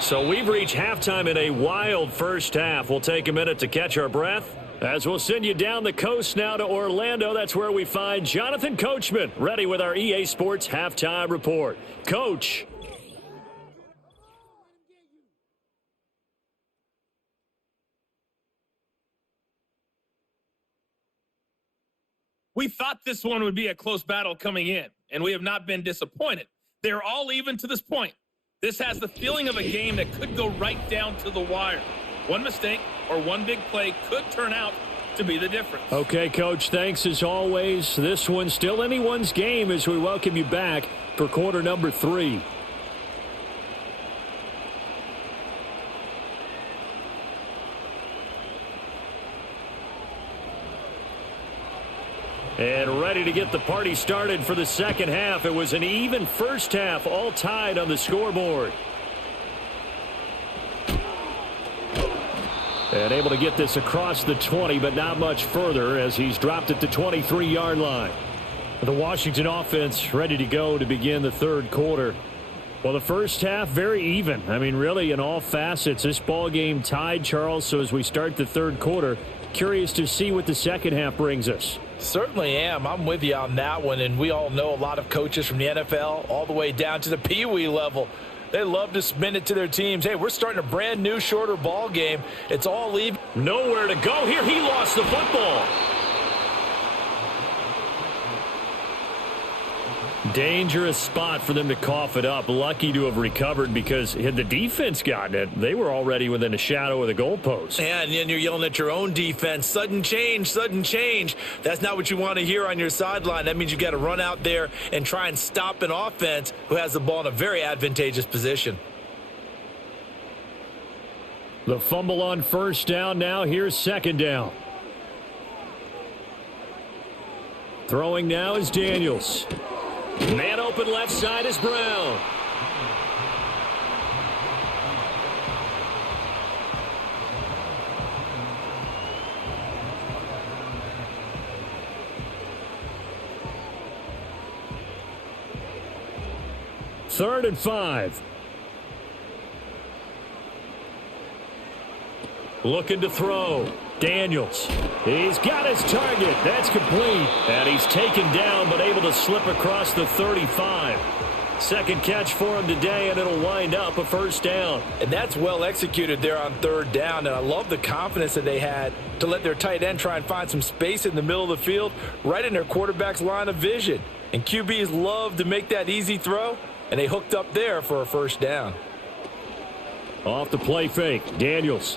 So we've reached halftime in a wild first half. We'll take a minute to catch our breath as we'll send you down the coast now to Orlando. That's where we find Jonathan Coachman ready with our EA Sports Halftime Report. Coach. We thought this one would be a close battle coming in, and we have not been disappointed. They're all even to this point. This has the feeling of a game that could go right down to the wire. One mistake or one big play could turn out to be the difference. Okay, Coach, thanks as always. This one's still anyone's game as we welcome you back for quarter number 3. And ready to get the party started for the second half. It was an even first half, all tied on the scoreboard. And able to get this across the 20, but not much further as he's dropped at the 23-yard line. The Washington offense ready to go to begin the third quarter. Well, the first half, very even. I mean, really, in all facets, this ball game tied, Charles. So as we start the third quarter, curious to see what the second half brings us. Certainly am. I'm with you on that one, and we all know a lot of coaches from the NFL all the way down to the Pee-wee level. They love to spin it to their teams. Hey, we're starting a brand new, shorter ball game. It's all even. Nowhere to go here. He lost the football. Dangerous spot for them to cough it up. Lucky to have recovered because had the defense gotten it, they were already within a shadow of the goalpost. And then you're yelling at your own defense. Sudden change, sudden change. That's not what you want to hear on your sideline. That means you got to run out there and try and stop an offense who has the ball in a very advantageous position. The fumble on first down. Now here's second down. Throwing now is Daniels. Man open left side is Brown. Third and 5. Looking to throw. Daniels. He's got his target. That's complete. And he's taken down but able to slip across the 35. Second catch for him today, and it'll wind up a first down. And that's well executed there on third down. And I love the confidence that they had to let their tight end try and find some space in the middle of the field right in their quarterback's line of vision. And QBs love to make that easy throw, and they hooked up there for a first down. Off the play fake. Daniels.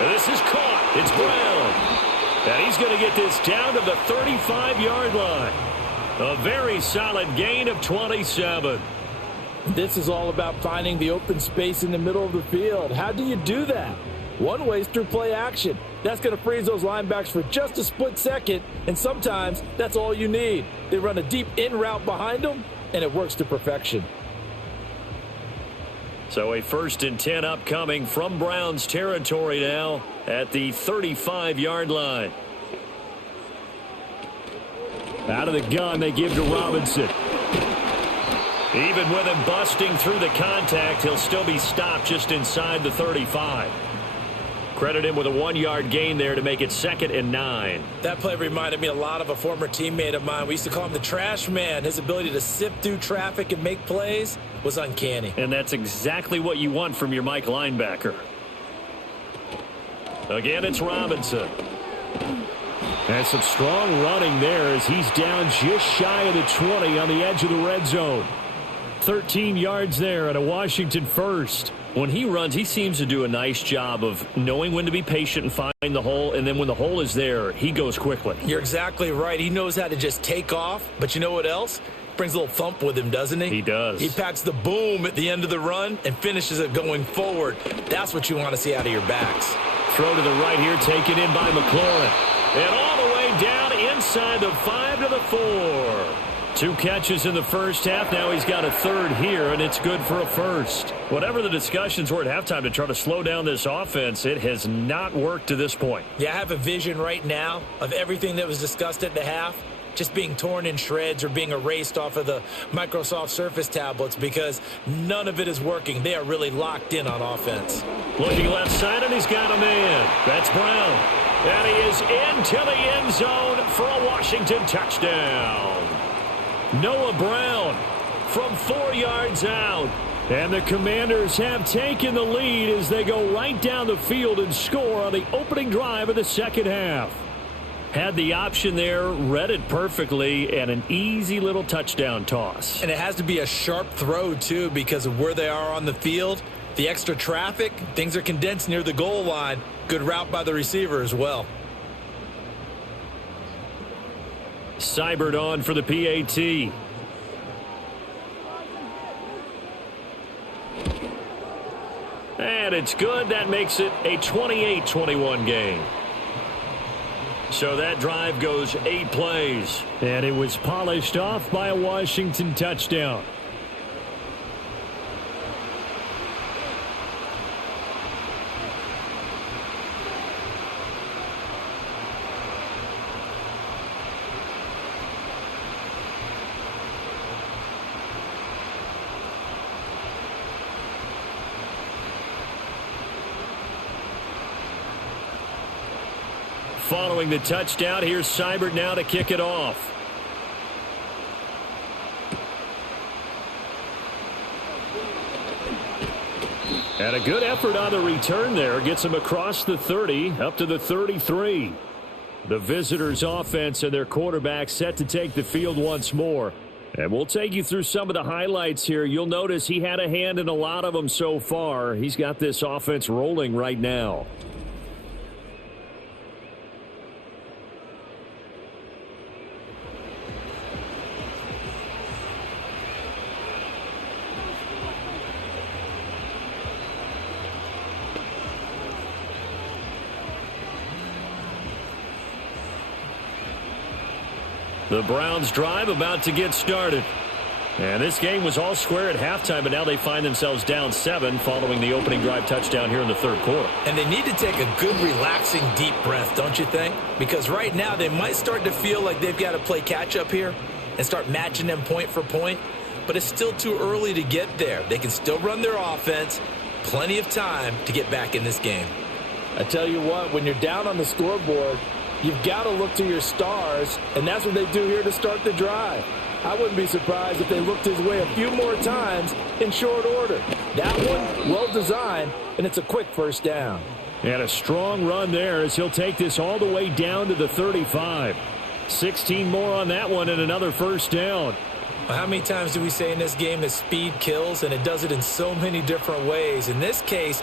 This is caught. It's Brown. And he's going to get this down to the 35-yard line. A very solid gain of 27. This is all about finding the open space in the middle of the field. How do you do that? One way is through play action. That's going to freeze those linebacks for just a split second, and sometimes that's all you need. They run a deep in route behind them, and it works to perfection. So a 1st and 10 upcoming from Browns territory now at the 35-yard line. Out of the gun, they give to Robinson. Even with him busting through the contact, he'll still be stopped just inside the 35. Credit him with a 1-yard gain there to make it 2nd and 9. That play reminded me a lot of a former teammate of mine. We used to call him the trash man. His ability to sift through traffic and make plays was uncanny. And that's exactly what you want from your Mike linebacker. Again, it's Robinson. And some strong running there as he's down just shy of the 20 on the edge of the red zone. 13 yards there and a Washington first. When he runs, he seems to do a nice job of knowing when to be patient and find the hole, and then when the hole is there, he goes quickly. You're exactly right. He knows how to just take off, but you know what else? Brings a little thump with him, doesn't he? He does. He packs the boom at the end of the run and finishes it going forward. That's what you want to see out of your backs. Throw to the right here, taken in by McLaurin. And all the way down inside the 5 to the 4. 2 catches in the first half. Now he's got a third here, and it's good for a first. Whatever the discussions were at halftime to try to slow down this offense, it has not worked to this point. Yeah, I have a vision right now of everything that was discussed at the half just being torn in shreds or being erased off of the Microsoft Surface tablets because none of it is working. They are really locked in on offense. Looking left side, and he's got a man. That's Brown. And he is into the end zone for a Washington touchdown. Noah Brown from 4 yards out. And the Commanders have taken the lead as they go right down the field and score on the opening drive of the second half. Had the option there, read it perfectly, and an easy little touchdown toss. And it has to be a sharp throw, too, because of where they are on the field. The extra traffic, things are condensed near the goal line. Good route by the receiver as well. Seibert on for the PAT. And it's good. That makes it a 28-21 game. So that drive goes 8 plays. And it was polished off by a Washington touchdown. Following the touchdown, here's Seibert now to kick it off. And a good effort on the return there. Gets him across the 30, up to the 33. The visitors' offense and their quarterback set to take the field once more. And we'll take you through some of the highlights here. You'll notice he had a hand in a lot of them so far. He's got this offense rolling right now. The Browns drive about to get started. And this game was all square at halftime, but now they find themselves down 7 following the opening drive touchdown here in the third quarter. And they need to take a good, relaxing, deep breath, don't you think? Because right now they might start to feel like they've got to play catch-up here and start matching them point for point. But it's still too early to get there. They can still run their offense. Plenty of time to get back in this game. I tell you what, when you're down on the scoreboard, you've got to look to your stars, and that's what they do here to start the drive. I wouldn't be surprised if they looked his way a few more times in short order. That one, well designed, and it's a quick first down. And a strong run there as he'll take this all the way down to the 35. 16 more on that one and another first down. Well, how many times do we say in this game that speed kills, and it does it in so many different ways? In this case,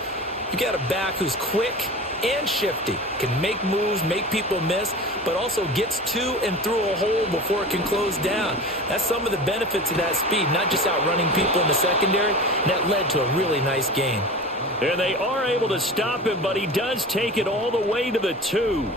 you got a back who's quick and shifty, can make moves, make people miss, but also gets to and through a hole before it can close down. That's some of the benefits of that speed, not just outrunning people in the secondary. That led to a really nice gain. And they are able to stop him, but he does take it all the way to the 2.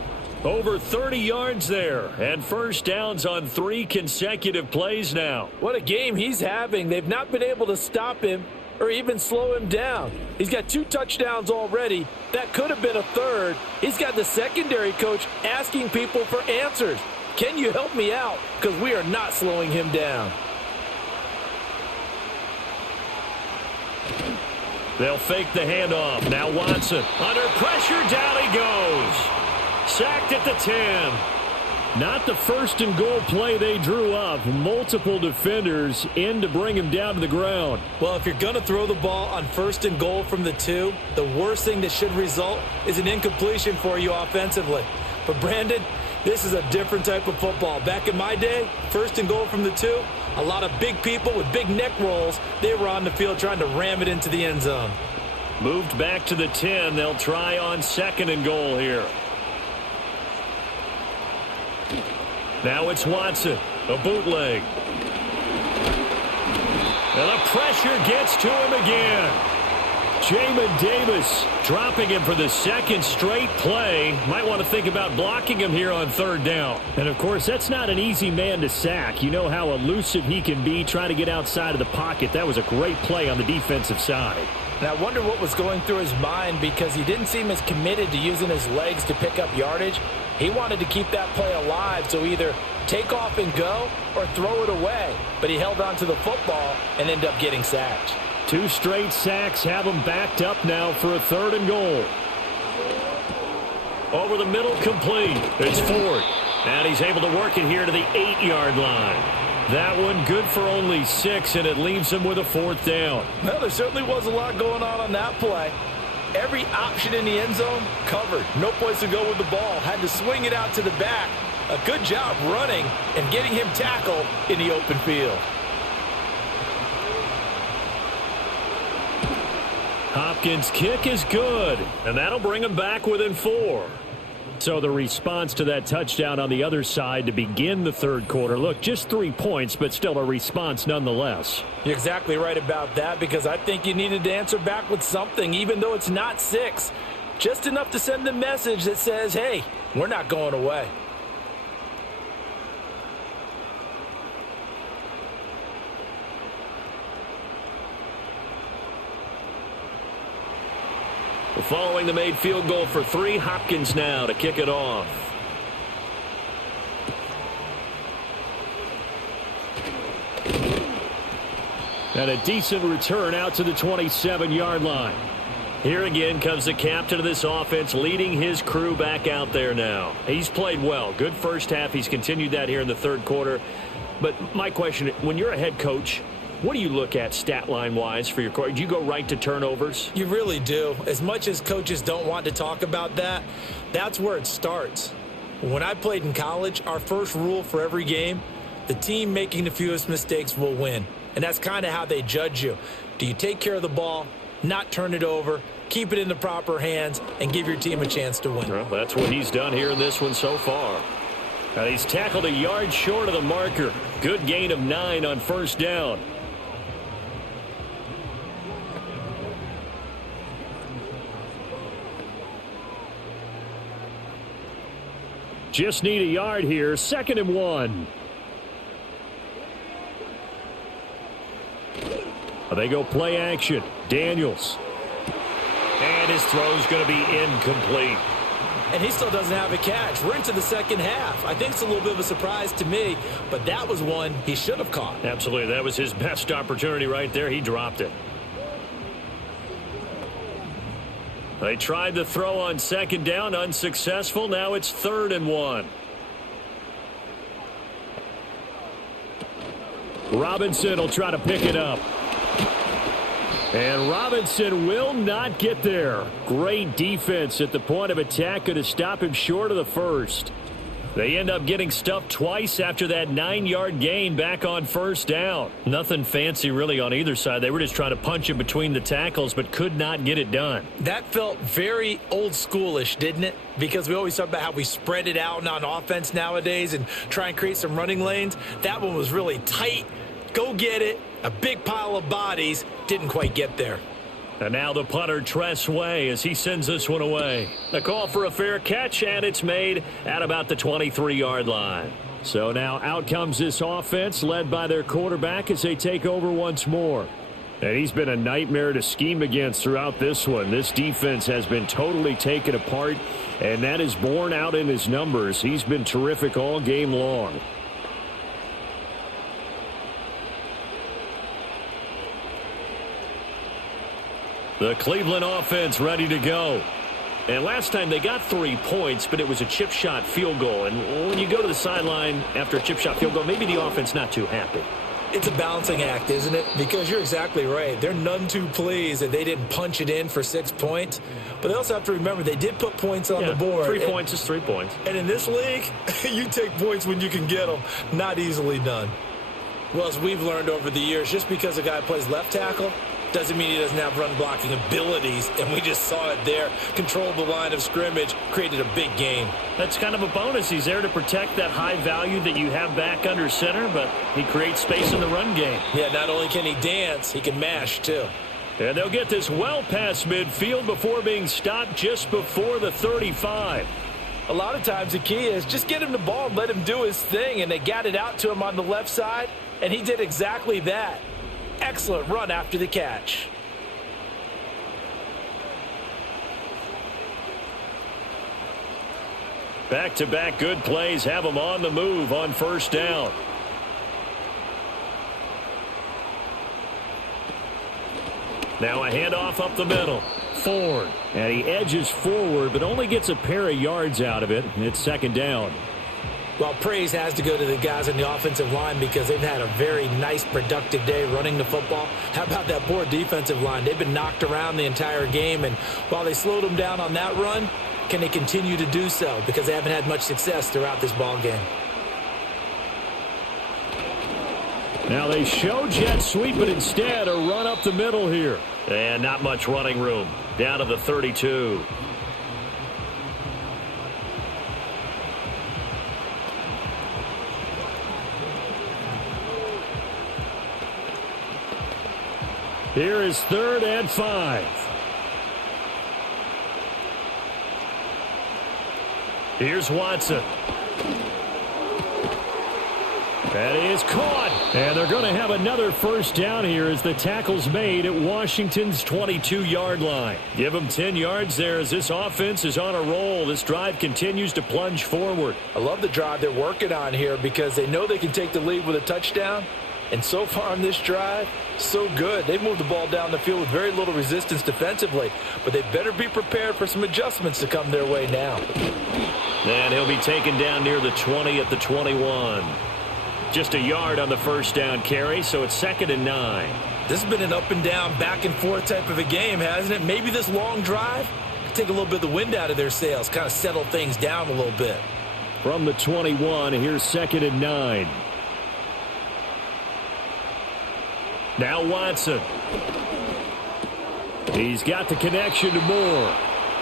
Over 30 yards there, and first downs on 3 consecutive plays now. What a game he's having. They've not been able to stop him or even slow him down. He's got 2 touchdowns already. That could have been a third. He's got the secondary coach asking people for answers. Can you help me out? Because we are not slowing him down. They'll fake the handoff. Now Watson under pressure. Down he goes. Sacked at the 10. Not the first and goal play they drew up. Multiple defenders in to bring him down to the ground. Well, if you're going to throw the ball on first and goal from the 2, the worst thing that should result is an incompletion for you offensively. But Brandon, this is a different type of football. Back in my day, first and goal from the 2, a lot of big people with big neck rolls, they were on the field trying to ram it into the end zone. Moved back to the 10. They'll try on 2nd and goal here. Now it's Watson. A bootleg. And the pressure gets to him again. Jamin Davis dropping him for the 2nd straight play. Might want to think about blocking him here on 3rd down. And, of course, that's not an easy man to sack. You know how elusive he can be trying to get outside of the pocket. That was a great play on the defensive side. And I wonder what was going through his mind, because he didn't seem as committed to using his legs to pick up yardage. He wanted to keep that play alive, so either take off and go or throw it away. But he held on to the football and ended up getting sacked. 2 straight sacks have him backed up now for a 3rd and goal. Over the middle, complete. It's Ford. And he's able to work it here to the 8-yard line. That one good for only 6, and it leaves him with a 4th down. Well, there certainly was a lot going on that play. Every option in the end zone covered. No place to go with the ball. Had to swing it out to the back. A good job running and getting him tackled in the open field. Hopkins' kick is good, and that'll bring him back within 4. So the response to that touchdown on the other side to begin the 3rd quarter. Look, just 3 points, but still a response nonetheless. You're exactly right about that, because I think you needed to answer back with something, even though it's not 6. Just enough to send the message that says, hey, we're not going away. Following the made field goal for 3, Hopkins now to kick it off. And a decent return out to the 27-yard line. Here again comes the captain of this offense, leading his crew back out there now. He's played well. Good first half. He's continued that here in the 3rd quarter. But my question, when you're a head coach, what do you look at stat line-wise for your coach? Do you go right to turnovers? You really do. As much as coaches don't want to talk about that, that's where it starts. When I played in college, our first rule for every game, the team making the fewest mistakes will win. And that's kind of how they judge you. Do you take care of the ball, not turn it over, keep it in the proper hands, and give your team a chance to win? Well, that's what he's done here in this one so far. And he's tackled a yard short of the marker. Good gain of 9 on 1st down. Just need a yard here. 2nd and 1. They go play action. Daniels. And his throw's going to be incomplete. And he still doesn't have a catch. We're into the 2nd half. I think it's a little bit of a surprise to me, but that was one he should have caught. Absolutely. That was his best opportunity right there. He dropped it. They tried the throw on 2nd down, unsuccessful. Now it's 3rd and 1. Robinson will try to pick it up. And Robinson will not get there. Great defense at the point of attack. Going to stop him short of the 1st. They end up getting stuffed twice after that 9-yard gain back on 1st down. Nothing fancy really on either side. They were just trying to punch him between the tackles, but could not get it done. That felt very old schoolish, didn't it? Because we always talk about how we spread it out on offense nowadays and try and create some running lanes. That one was really tight. Go get it. A big pile of bodies. Didn't quite get there. And now the punter, Tress Way, as he sends this one away. The call for a fair catch, and it's made at about the 23-yard line. So now out comes this offense, led by their quarterback as they take over once more. And he's been a nightmare to scheme against throughout this one. This defense has been totally taken apart, and that is borne out in his numbers. He's been terrific all game long. The Cleveland offense ready to go. And last time they got 3 points, but it was a chip shot field goal. And when you go to the sideline after a chip shot field goal, maybe the offense not too happy. It's a balancing act, isn't it? Because you're exactly right. They're none too pleased that they didn't punch it in for 6 points. But they also have to remember they did put points on the board. 3 points is 3 points. And in this league, you take points when you can get them. Not easily done. Well, as we've learned over the years, just because a guy plays left tackle doesn't mean he doesn't have run blocking abilities, and we just saw it there. Controlled the line of scrimmage, created a big gain. That's kind of a bonus. He's there to protect that high value that you have back under center, but he creates space in the run game. Yeah, not only can he dance, he can mash too. And they'll get this well past midfield before being stopped just before the 35. A lot of times the key is just get him the ball and let him do his thing, and they got it out to him on the left side, and he did exactly that. Excellent run after the catch. Back-to-back good plays have him on the move on first down. Now a handoff up the middle. Ford. And he edges forward, but only gets a pair of yards out of it. It's second down. Well, praise has to go to the guys on the offensive line because they've had a very nice, productive day running the football. How about that poor defensive line? They've been knocked around the entire game, and while they slowed them down on that run, can they continue to do so? Because they haven't had much success throughout this ball game. Now they show jet sweep, but instead a run up the middle here. And not much running room. Down to the 32. Here is 3rd and 5. Here's Watson. That is caught. And they're going to have another first down here as the tackle's made at Washington's 22-yard line. Give them 10 yards there as this offense is on a roll. This drive continues to plunge forward. I love the drive they're working on here because they know they can take the lead with a touchdown. And so far on this drive, so good. They've moved the ball down the field with very little resistance defensively. But they better be prepared for some adjustments to come their way now. And he'll be taken down near the 20 at the 21. Just a yard on the first down carry, so it's 2nd and 9. This has been an up and down, back and forth type of a game, hasn't it? Maybe this long drive could take a little bit of the wind out of their sails, kind of settle things down a little bit. From the 21, here's 2nd and 9. Now Watson. He's got the connection to Moore.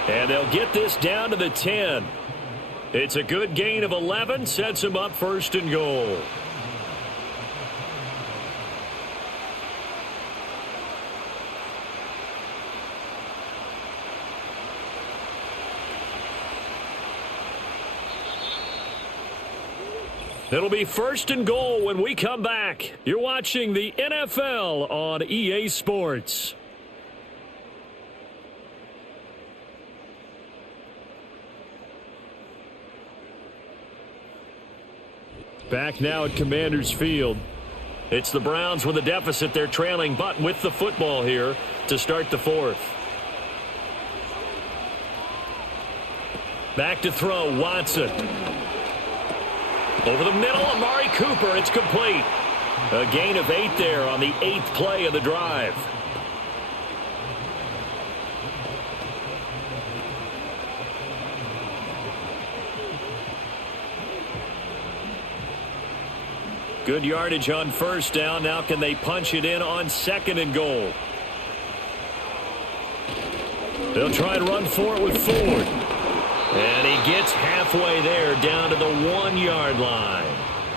And they'll get this down to the 10. It's a good gain of 11, sets him up 1st and goal. It'll be 1st and goal when we come back. You're watching the NFL on EA Sports. Back now at Commanders Field. It's the Browns with a deficit. They're trailing, but with the football here to start the 4th. Back to throw, Watson. Over the middle, Amari Cooper. It's complete. A gain of 8 there on the 8th play of the drive. Good yardage on first down. Now can they punch it in on 2nd and goal? They'll try and run for it with Ford. And he gets halfway there down to the 1-yard line.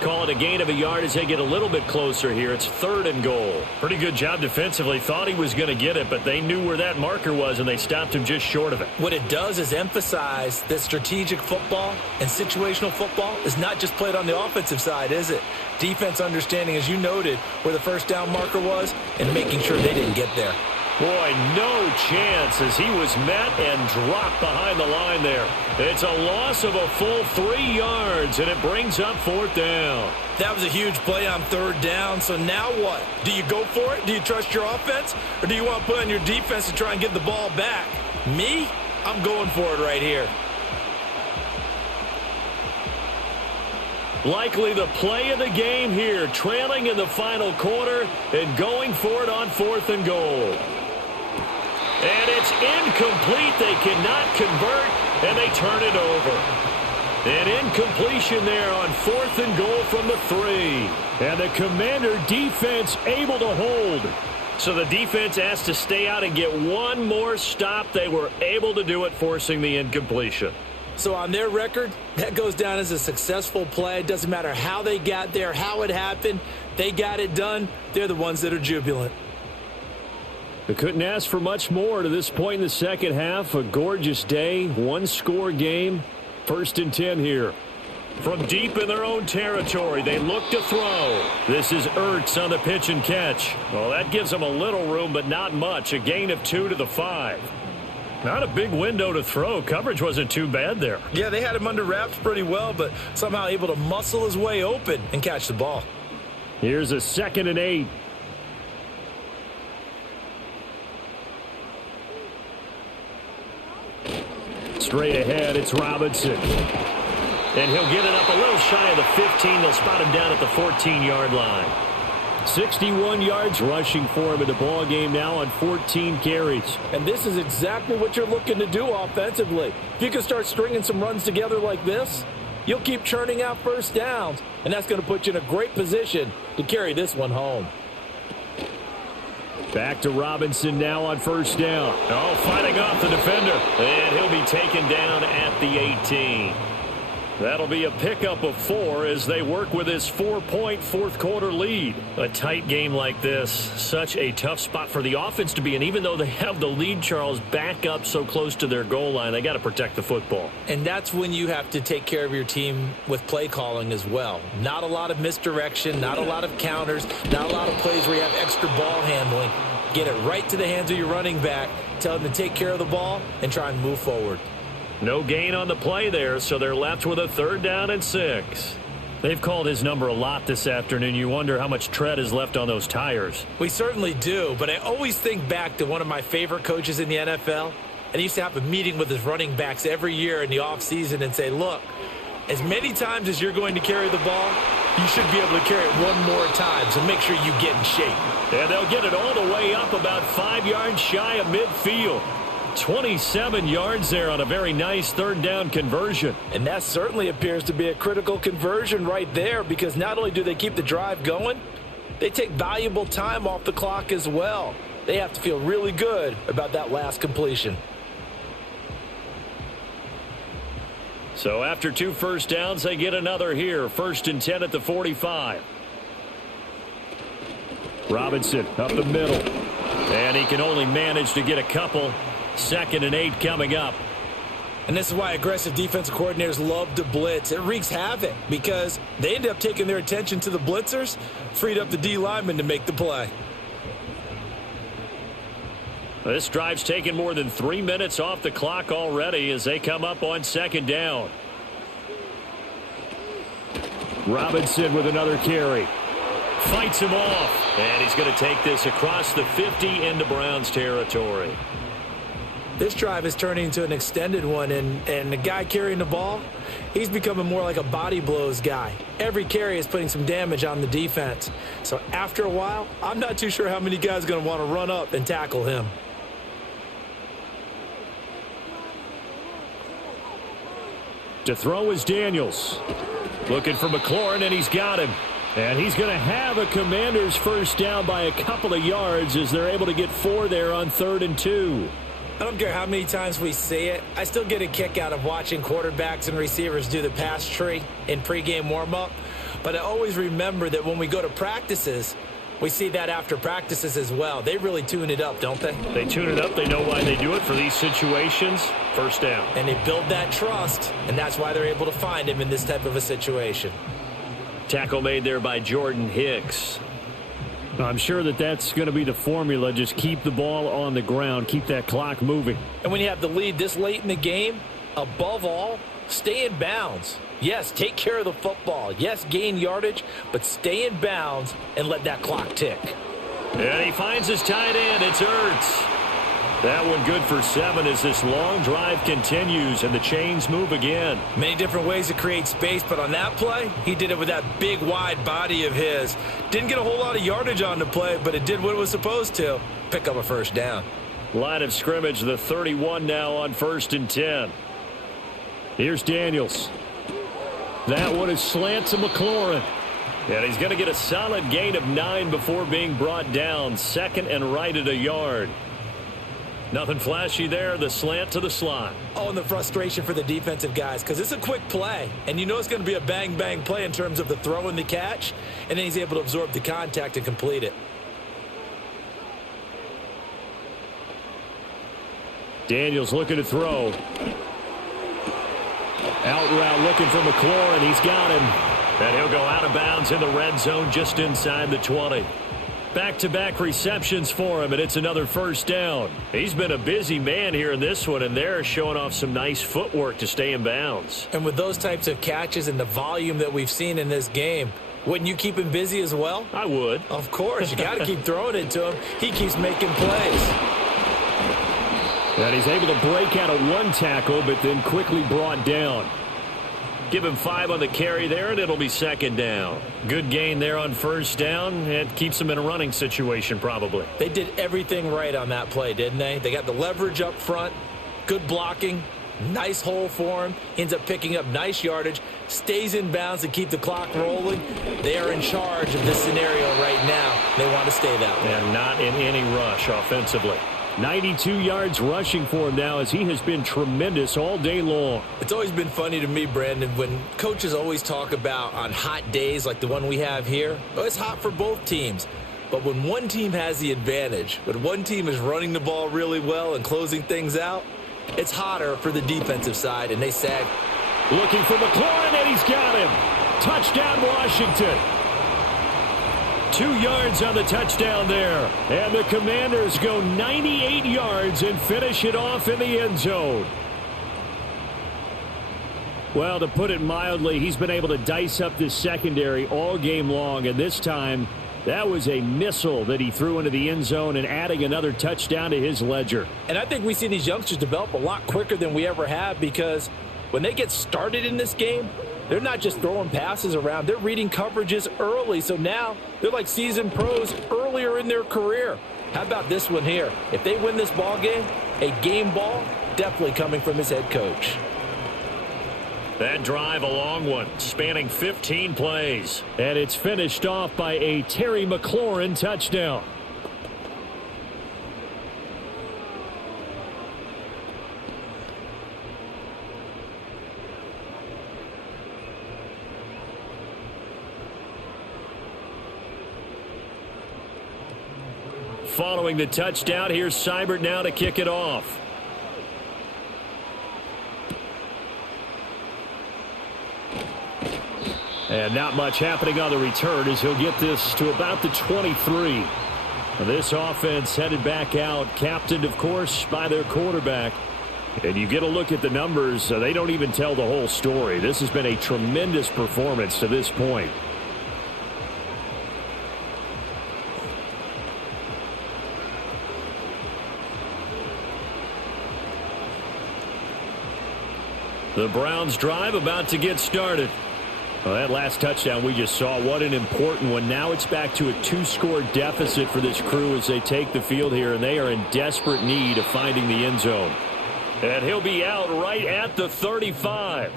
Call it a gain of a yard as they get a little bit closer here. It's 3rd and goal. Pretty good job defensively. Thought he was going to get it, but they knew where that marker was, and they stopped him just short of it. What it does is emphasize that strategic football and situational football is not just played on the offensive side, is it? Defense understanding, as you noted, where the first down marker was and making sure they didn't get there. Boy, no chance as he was met and dropped behind the line there. It's a loss of a full 3 yards, and it brings up 4th down. That was a huge play on 3rd down, so now what? Do you go for it? Do you trust your offense? Or do you want to put on your defense to try and get the ball back? Me? I'm going for it right here. Likely the play of the game here, trailing in the final quarter and going for it on 4th and goal. And it's incomplete. They cannot convert, and they turn it over. An incompletion there on 4th and goal from the 3. And the Commander defense able to hold. So the defense asked to stay out and get one more stop. They were able to do it, forcing the incompletion. So on their record, that goes down as a successful play. It doesn't matter how they got there, how it happened. They got it done. They're the ones that are jubilant. They couldn't ask for much more to this point in the second half. A gorgeous day, one-score game. 1st and 10 here. From deep in their own territory, they look to throw. This is Ertz on the pitch and catch. Well, that gives them a little room, but not much. A gain of 2 to the 5. Not a big window to throw. Coverage wasn't too bad there. Yeah, they had him under wraps pretty well, but somehow able to muscle his way open and catch the ball. Here's a 2nd and 8. Straight ahead, it's Robinson. And he'll get it up a little shy of the 15. They'll spot him down at the 14-yard line. 61 yards rushing for him in the ball game now on 14 carries. And this is exactly what you're looking to do offensively. If you can start stringing some runs together like this, you'll keep churning out first downs, and that's going to put you in a great position to carry this one home. Back to Robinson now on 1st down. Oh, fighting off the defender. And he'll be taken down at the 18. That'll be a pickup of 4 as they work with his 4-point fourth-quarter lead. A tight game like this, such a tough spot for the offense to be in. Even though they have the lead, Charles, back up so close to their goal line, they got to protect the football. And that's when you have to take care of your team with play calling as well. Not a lot of misdirection, not a lot of counters, not a lot of plays where you have extra ball handling. Get it right to the hands of your running back, tell them to take care of the ball, and try and move forward. No gain on the play there, so they're left with a 3rd down and 6. They've called his number a lot this afternoon. You wonder how much tread is left on those tires. We certainly do, but I always think back to one of my favorite coaches in the NFL, and he used to have a meeting with his running backs every year in the offseason and say, look, as many times as you're going to carry the ball, you should be able to carry it one more time, so make sure you get in shape. And they'll get it all the way up about 5 yards shy of midfield. 27 yards there on a very nice 3rd down conversion. And that certainly appears to be a critical conversion right there, because not only do they keep the drive going, they take valuable time off the clock as well. They have to feel really good about that last completion. So after 2 first downs, they get another here. 1st and 10 at the 45. Robinson up the middle. And he can only manage to get a couple. 2nd and 8 coming up. And this is why aggressive defensive coordinators love to blitz. It wreaks havoc because they end up taking their attention to the blitzers, freed up the D lineman to make the play. This drive's taken more than 3 minutes off the clock already as they come up on 2nd down. Robinson with another carry. Fights him off. And he's going to take this across the 50 into Browns territory. This drive is turning into an extended one, and the guy carrying the ball, he's becoming more like a body blows guy. Every carry is putting some damage on the defense. So after a while, I'm not too sure how many guys are going to want to run up and tackle him. To throw is Daniels. Looking for McLaurin, and he's got him. And he's going to have a Commanders 1st down by a couple of yards as they're able to get 4 there on 3rd and 2. I don't care how many times we see it. I still get a kick out of watching quarterbacks and receivers do the pass tree in pregame warm-up. But I always remember that when we go to practices, we see that after practices as well. They really tune it up, don't they? They tune it up. They know why they do it for these situations. 1st down. And they build that trust, and that's why they're able to find him in this type of a situation. Tackle made there by Jordan Hicks. I'm sure that that's going to be the formula. Just keep the ball on the ground. Keep that clock moving. And when you have the lead this late in the game, above all, stay in bounds. Yes, take care of the football. Yes, gain yardage, but stay in bounds and let that clock tick. And he finds his tight end. It's Ertz. That one good for 7 as this long drive continues and the chains move again. Many different ways to create space, but on that play, he did it with that big, wide body of his. Didn't get a whole lot of yardage on the play, but it did what it was supposed to. Pick up a 1st down. Line of scrimmage, the 31 now on 1st and 10. Here's Daniels. That one is slant to McLaurin. And he's going to get a solid gain of 9 before being brought down. Second and right at a yard. Nothing flashy there. The slant to the slot. Oh, and the frustration for the defensive guys, because it's a quick play. And you know it's going to be a bang-bang play in terms of the throw and the catch. And then he's able to absorb the contact and complete it. Daniels looking to throw. Out route looking for McLaurin. He's got him. And he'll go out of bounds in the red zone just inside the 20. Back-to-back receptions for him, and it's another first down. He's been a busy man here in this one, and they're showing off some nice footwork to stay in bounds. And with those types of catches and the volume that we've seen in this game, wouldn't you keep him busy as well? I would. Of course. You got to keep throwing it to him. He keeps making plays. And he's able to break out of one tackle, but then quickly brought down. Give him 5 on the carry there, and it'll be second down. Good gain there on first down. It keeps him in a running situation probably. They did everything right on that play, didn't they? They got the leverage up front, good blocking, nice hole for him. He ends up picking up nice yardage, stays in bounds to keep the clock rolling. They are in charge of this scenario right now. They want to stay that way. And not in any rush offensively. 92 yards rushing for him now as he has been tremendous all day long. It's always been funny to me, Brandon, when coaches always talk about on hot days like the one we have here. Oh, it's hot for both teams. But when one team has the advantage, when one team is running the ball really well and closing things out, it's hotter for the defensive side, and they sag. Looking for McLaurin, and he's got him. Touchdown, Washington. 2 yards on the touchdown there. And the Commanders go 98 yards and finish it off in the end zone. Well, to put it mildly, he's been able to dice up this secondary all game long. And this time, that was a missile that he threw into the end zone and adding another touchdown to his ledger. And I think we see these youngsters develop a lot quicker than we ever have, because when they get started in this game, they're not just throwing passes around. They're reading coverages early. So now they're like seasoned pros earlier in their career. How about this one here? If they win this ball game, a game ball definitely coming from his head coach. That drive, a long one, spanning 15 plays. And it's finished off by a Terry McLaurin touchdown. Following the touchdown, here's Seibert now to kick it off. And not much happening on the return as he'll get this to about the 23. This offense headed back out, captained, of course, by their quarterback. And you get a look at the numbers, they don't even tell the whole story. This has been a tremendous performance to this point. The Browns drive about to get started. Well, that last touchdown we just saw, what an important one. Now it's back to a 2-score deficit for this crew as they take the field here, and they are in desperate need of finding the end zone. And he'll be out right at the 35.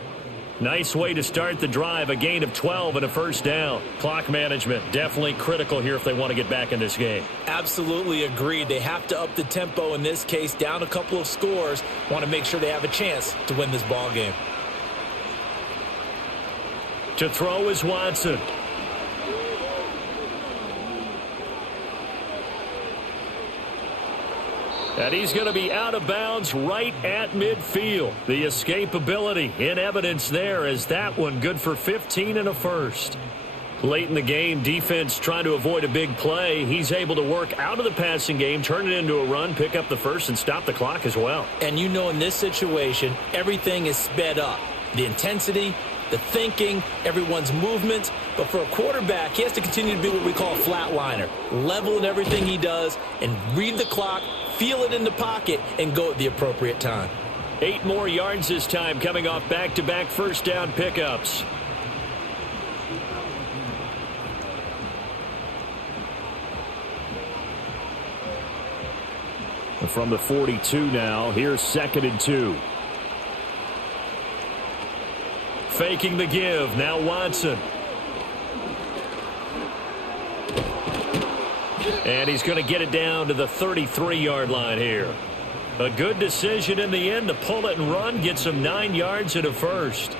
Nice way to start the drive, a gain of 12 and a first down. Clock management definitely critical here if they want to get back in this game. Absolutely agreed. They have to up the tempo in this case, down a couple of scores. Want to make sure they have a chance to win this ball game. To throw is Watson. And he's going to be out of bounds right at midfield. The escapability in evidence there as that one good for 15 and a first. Late in the game, defense trying to avoid a big play. He's able to work out of the passing game, turn it into a run, pick up the first, and stop the clock as well. And you know in this situation, everything is sped up. The intensity, the thinking, everyone's movement. But for a quarterback, he has to continue to be what we call a flatliner. Level in everything he does and read the clock, feel it in the pocket, and go at the appropriate time. 8 more yards this time coming off back-to-back first down pickups. From the 42 now, here's 2nd and 2. Faking the give, now Watson. And he's going to get it down to the 33-yard line here. A good decision in the end to pull it and run, gets him 9 yards and a first.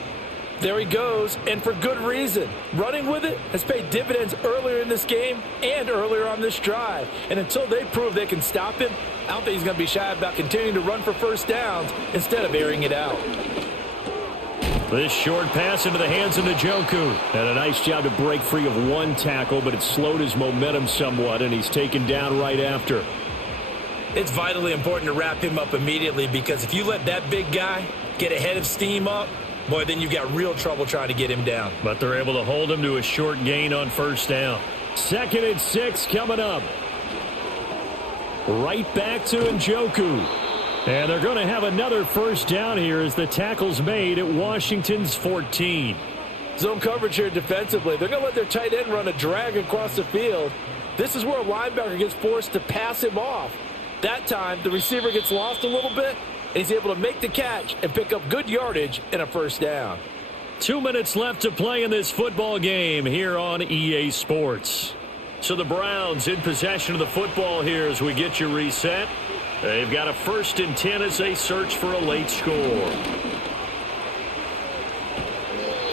There he goes, and for good reason. Running with it has paid dividends earlier in this game and earlier on this drive. And until they prove they can stop him, I don't think he's going to be shy about continuing to run for first downs instead of airing it out. This short pass into the hands of Njoku. And a nice job to break free of one tackle, but it slowed his momentum somewhat, and he's taken down right after. It's vitally important to wrap him up immediately, because if you let that big guy get a head of steam up, boy, then you've got real trouble trying to get him down. But they're able to hold him to a short gain on first down. 2nd and 6 coming up. Right back to Njoku. And they're going to have another first down here as the tackle's made at Washington's 14. Zone coverage here defensively. They're going to let their tight end run a drag across the field. This is where a linebacker gets forced to pass him off. That time, the receiver gets lost a little bit, and he's able to make the catch and pick up good yardage and a first down. 2 minutes left to play in this football game here on EA Sports. So the Browns in possession of the football here as we get you reset. They've got a 1st and 10 as they search for a late score.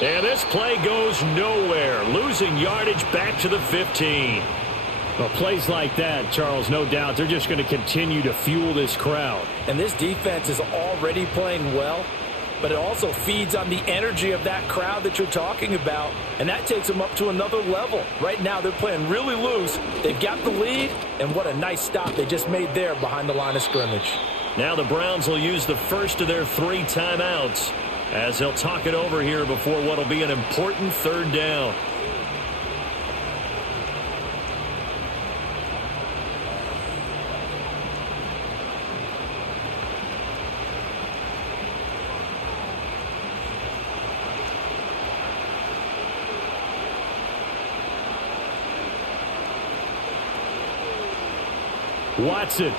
And this play goes nowhere, losing yardage back to the 15. Well, plays like that, Charles, no doubt, they're just going to continue to fuel this crowd. And this defense is already playing well, but it also feeds on the energy of that crowd that you're talking about, and that takes them up to another level. Right now, they're playing really loose. They've got the lead, and what a nice stop they just made there behind the line of scrimmage. Now the Browns will use the first of their 3 timeouts as they'll talk it over here before what will be an important 3rd down. Watson.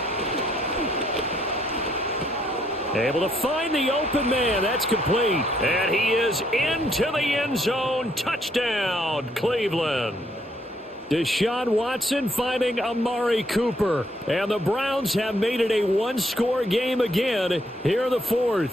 Able to find the open man. That's complete. And he is into the end zone. Touchdown, Cleveland. Deshaun Watson finding Amari Cooper. And the Browns have made it a 1-score game again here in the 4th.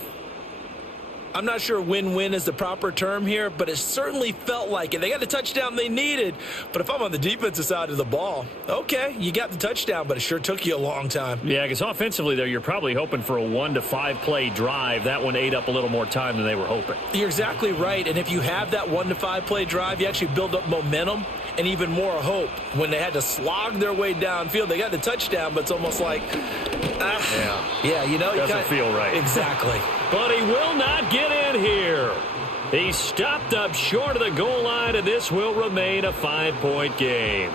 I'm not sure win-win is the proper term here, but it certainly felt like it. They got the touchdown they needed, but if I'm on the defensive side of the ball, okay, you got the touchdown, but it sure took you a long time. Yeah, because offensively, though, you're probably hoping for a 1 to 5 play drive. That one ate up a little more time than they were hoping. You're exactly right, and if you have that 1 to 5 play drive, you actually build up momentum and even more hope. When they had to slog their way downfield, they got the touchdown, but it's almost like, yeah, you know, doesn't feel right. Exactly. But he will not get in here. He stopped up short of the goal line, and this will remain a 5-point game.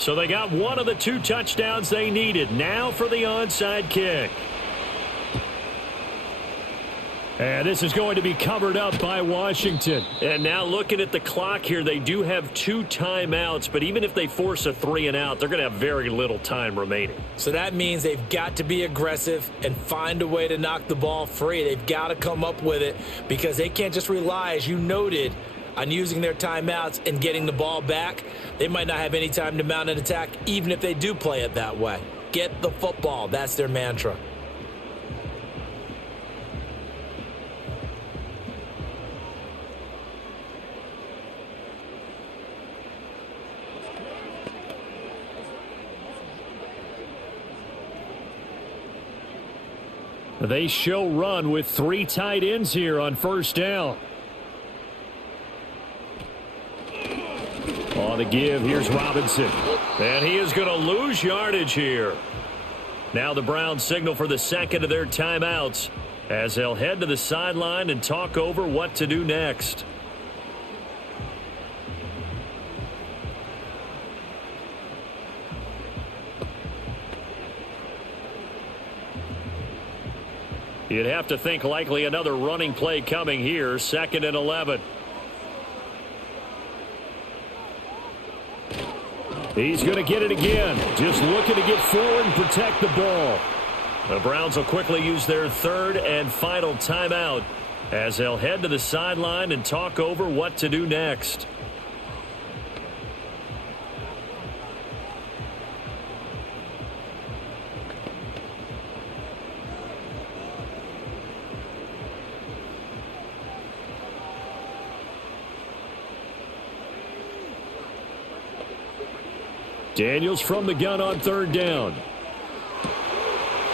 So they got one of the 2 touchdowns they needed. Now for the onside kick. And this is going to be covered up by Washington. And now looking at the clock here, they do have 2 timeouts, but even if they force a 3 and out, they're going to have very little time remaining. So that means they've got to be aggressive and find a way to knock the ball free. They've got to come up with it because they can't just rely, as you noted, on using their timeouts and getting the ball back. They might not have any time to mount an attack, even if they do play it that way. Get the football. That's their mantra. They show run with 3 tight ends here on first down. On the give, here's Robinson. And he is going to lose yardage here. Now the Browns signal for the second of their timeouts as they'll head to the sideline and talk over what to do next. You'd have to think likely another running play coming here, 2nd and 11. He's going to get it again. Just looking to get forward and protect the ball. The Browns will quickly use their 3rd and final timeout as they'll head to the sideline and talk over what to do next. Daniels from the gun on 3rd down.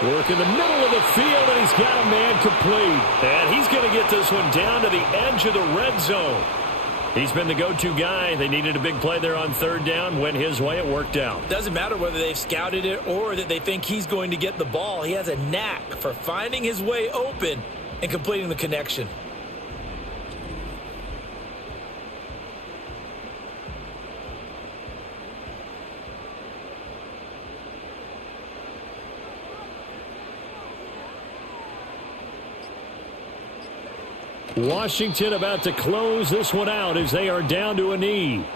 Work in the middle of the field, and he's got a man complete. And he's going to get this one down to the edge of the red zone. He's been the go-to guy. They needed a big play there on 3rd down. Went his way. It worked out. Doesn't matter whether they've scouted it or that they think he's going to get the ball. He has a knack for finding his way open and completing the connection. Washington about to close this one out as they are down to a knee.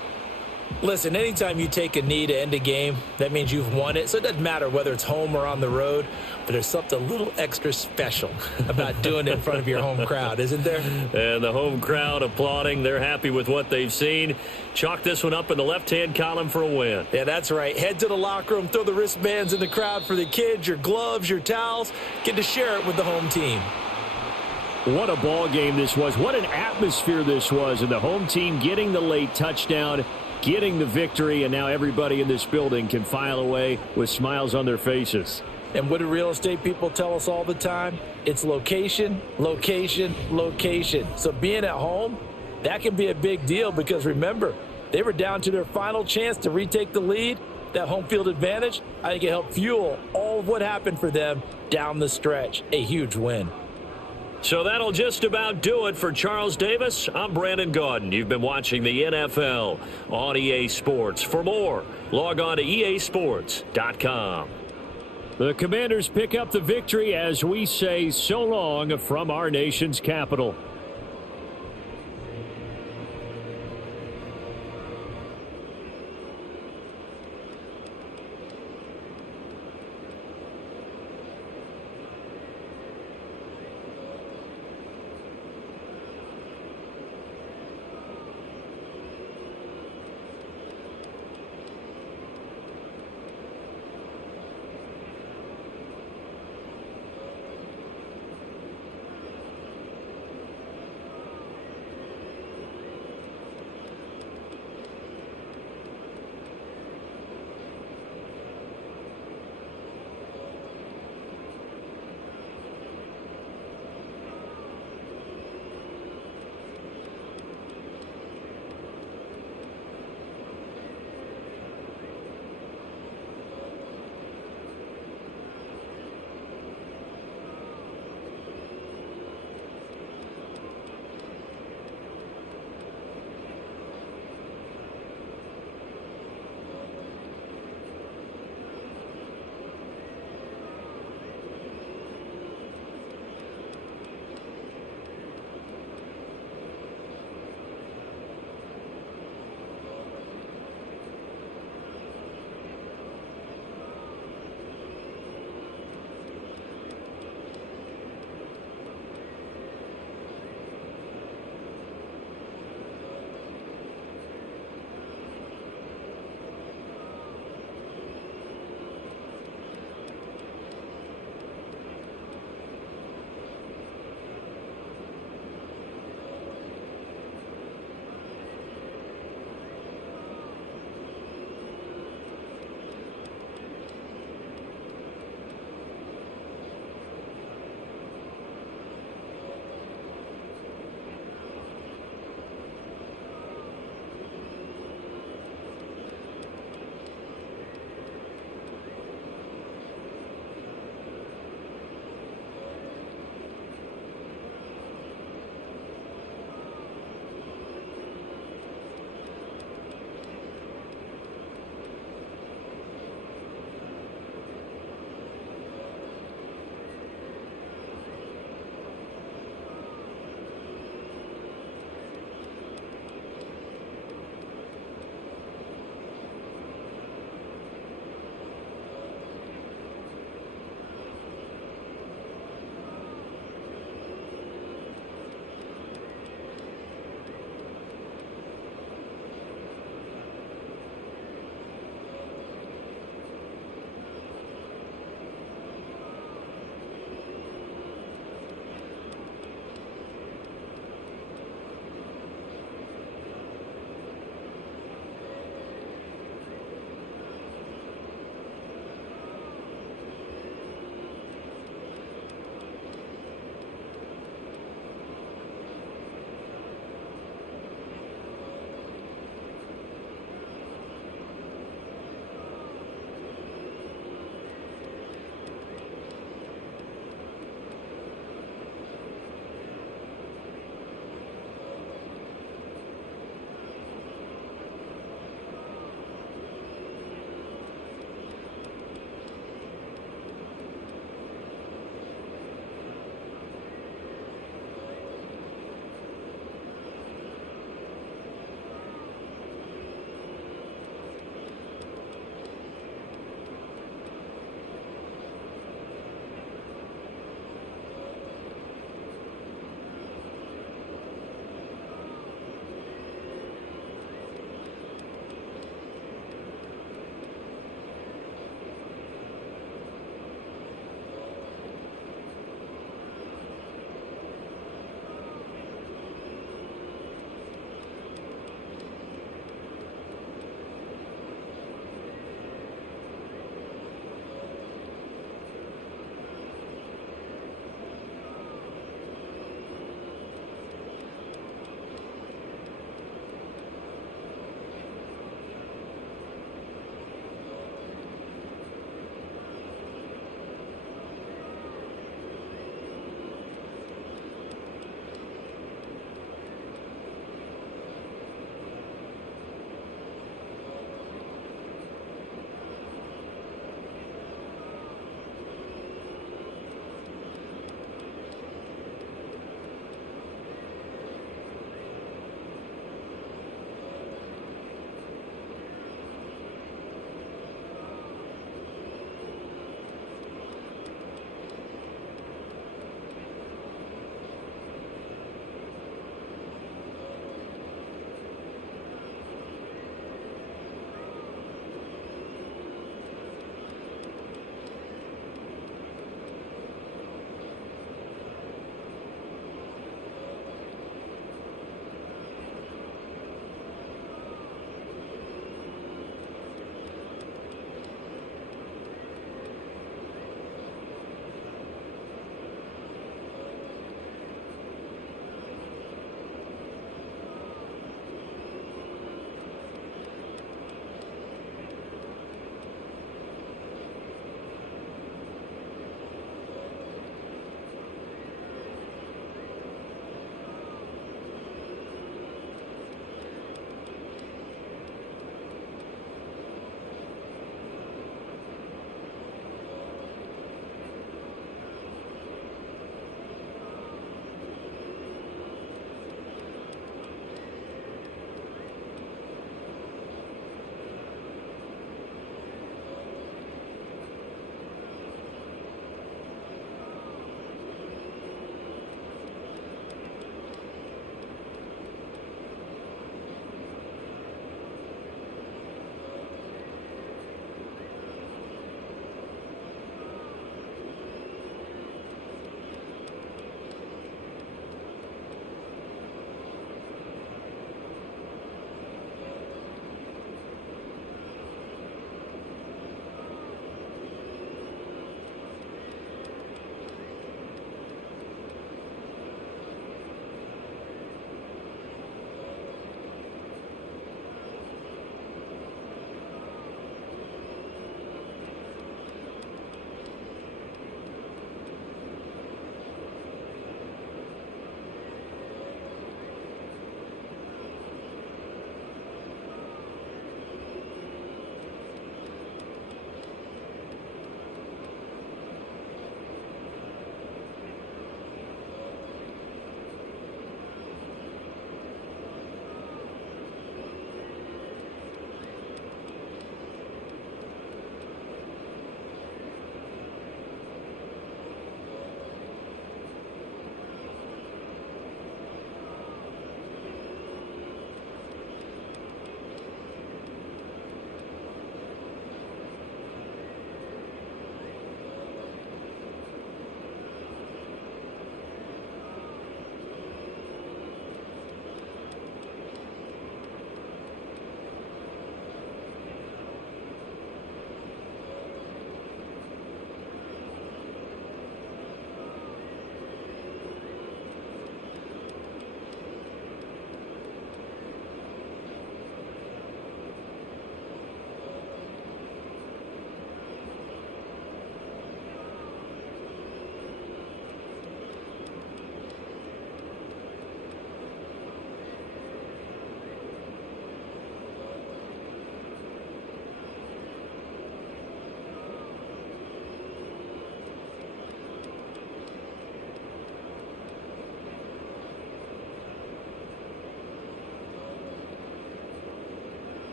Listen, anytime you take a knee to end a game, that means you've won it. So it doesn't matter whether it's home or on the road, but there's something a little extra special about doing it in front of your home crowd, isn't there? And the home crowd applauding. They're happy with what they've seen. Chalk this one up in the left-hand column for a win. Yeah, that's right. Head to the locker room, throw the wristbands in the crowd for the kids, your gloves, your towels. Get to share it with the home team. What a ball game this was. What an atmosphere this was. And the home team getting the late touchdown, getting the victory, and now everybody in this building can file away with smiles on their faces. And what do real estate people tell us all the time? It's location, location, location. So being at home, that can be a big deal because remember, they were down to their final chance to retake the lead. That home field advantage, I think it helped fuel all of what happened for them down the stretch. A huge win. So that'll just about do it for Charles Davis. I'm Brandon Gaudin. You've been watching the NFL on EA Sports. For more, log on to easports.com. The Commanders pick up the victory as we say so long from our nation's capital.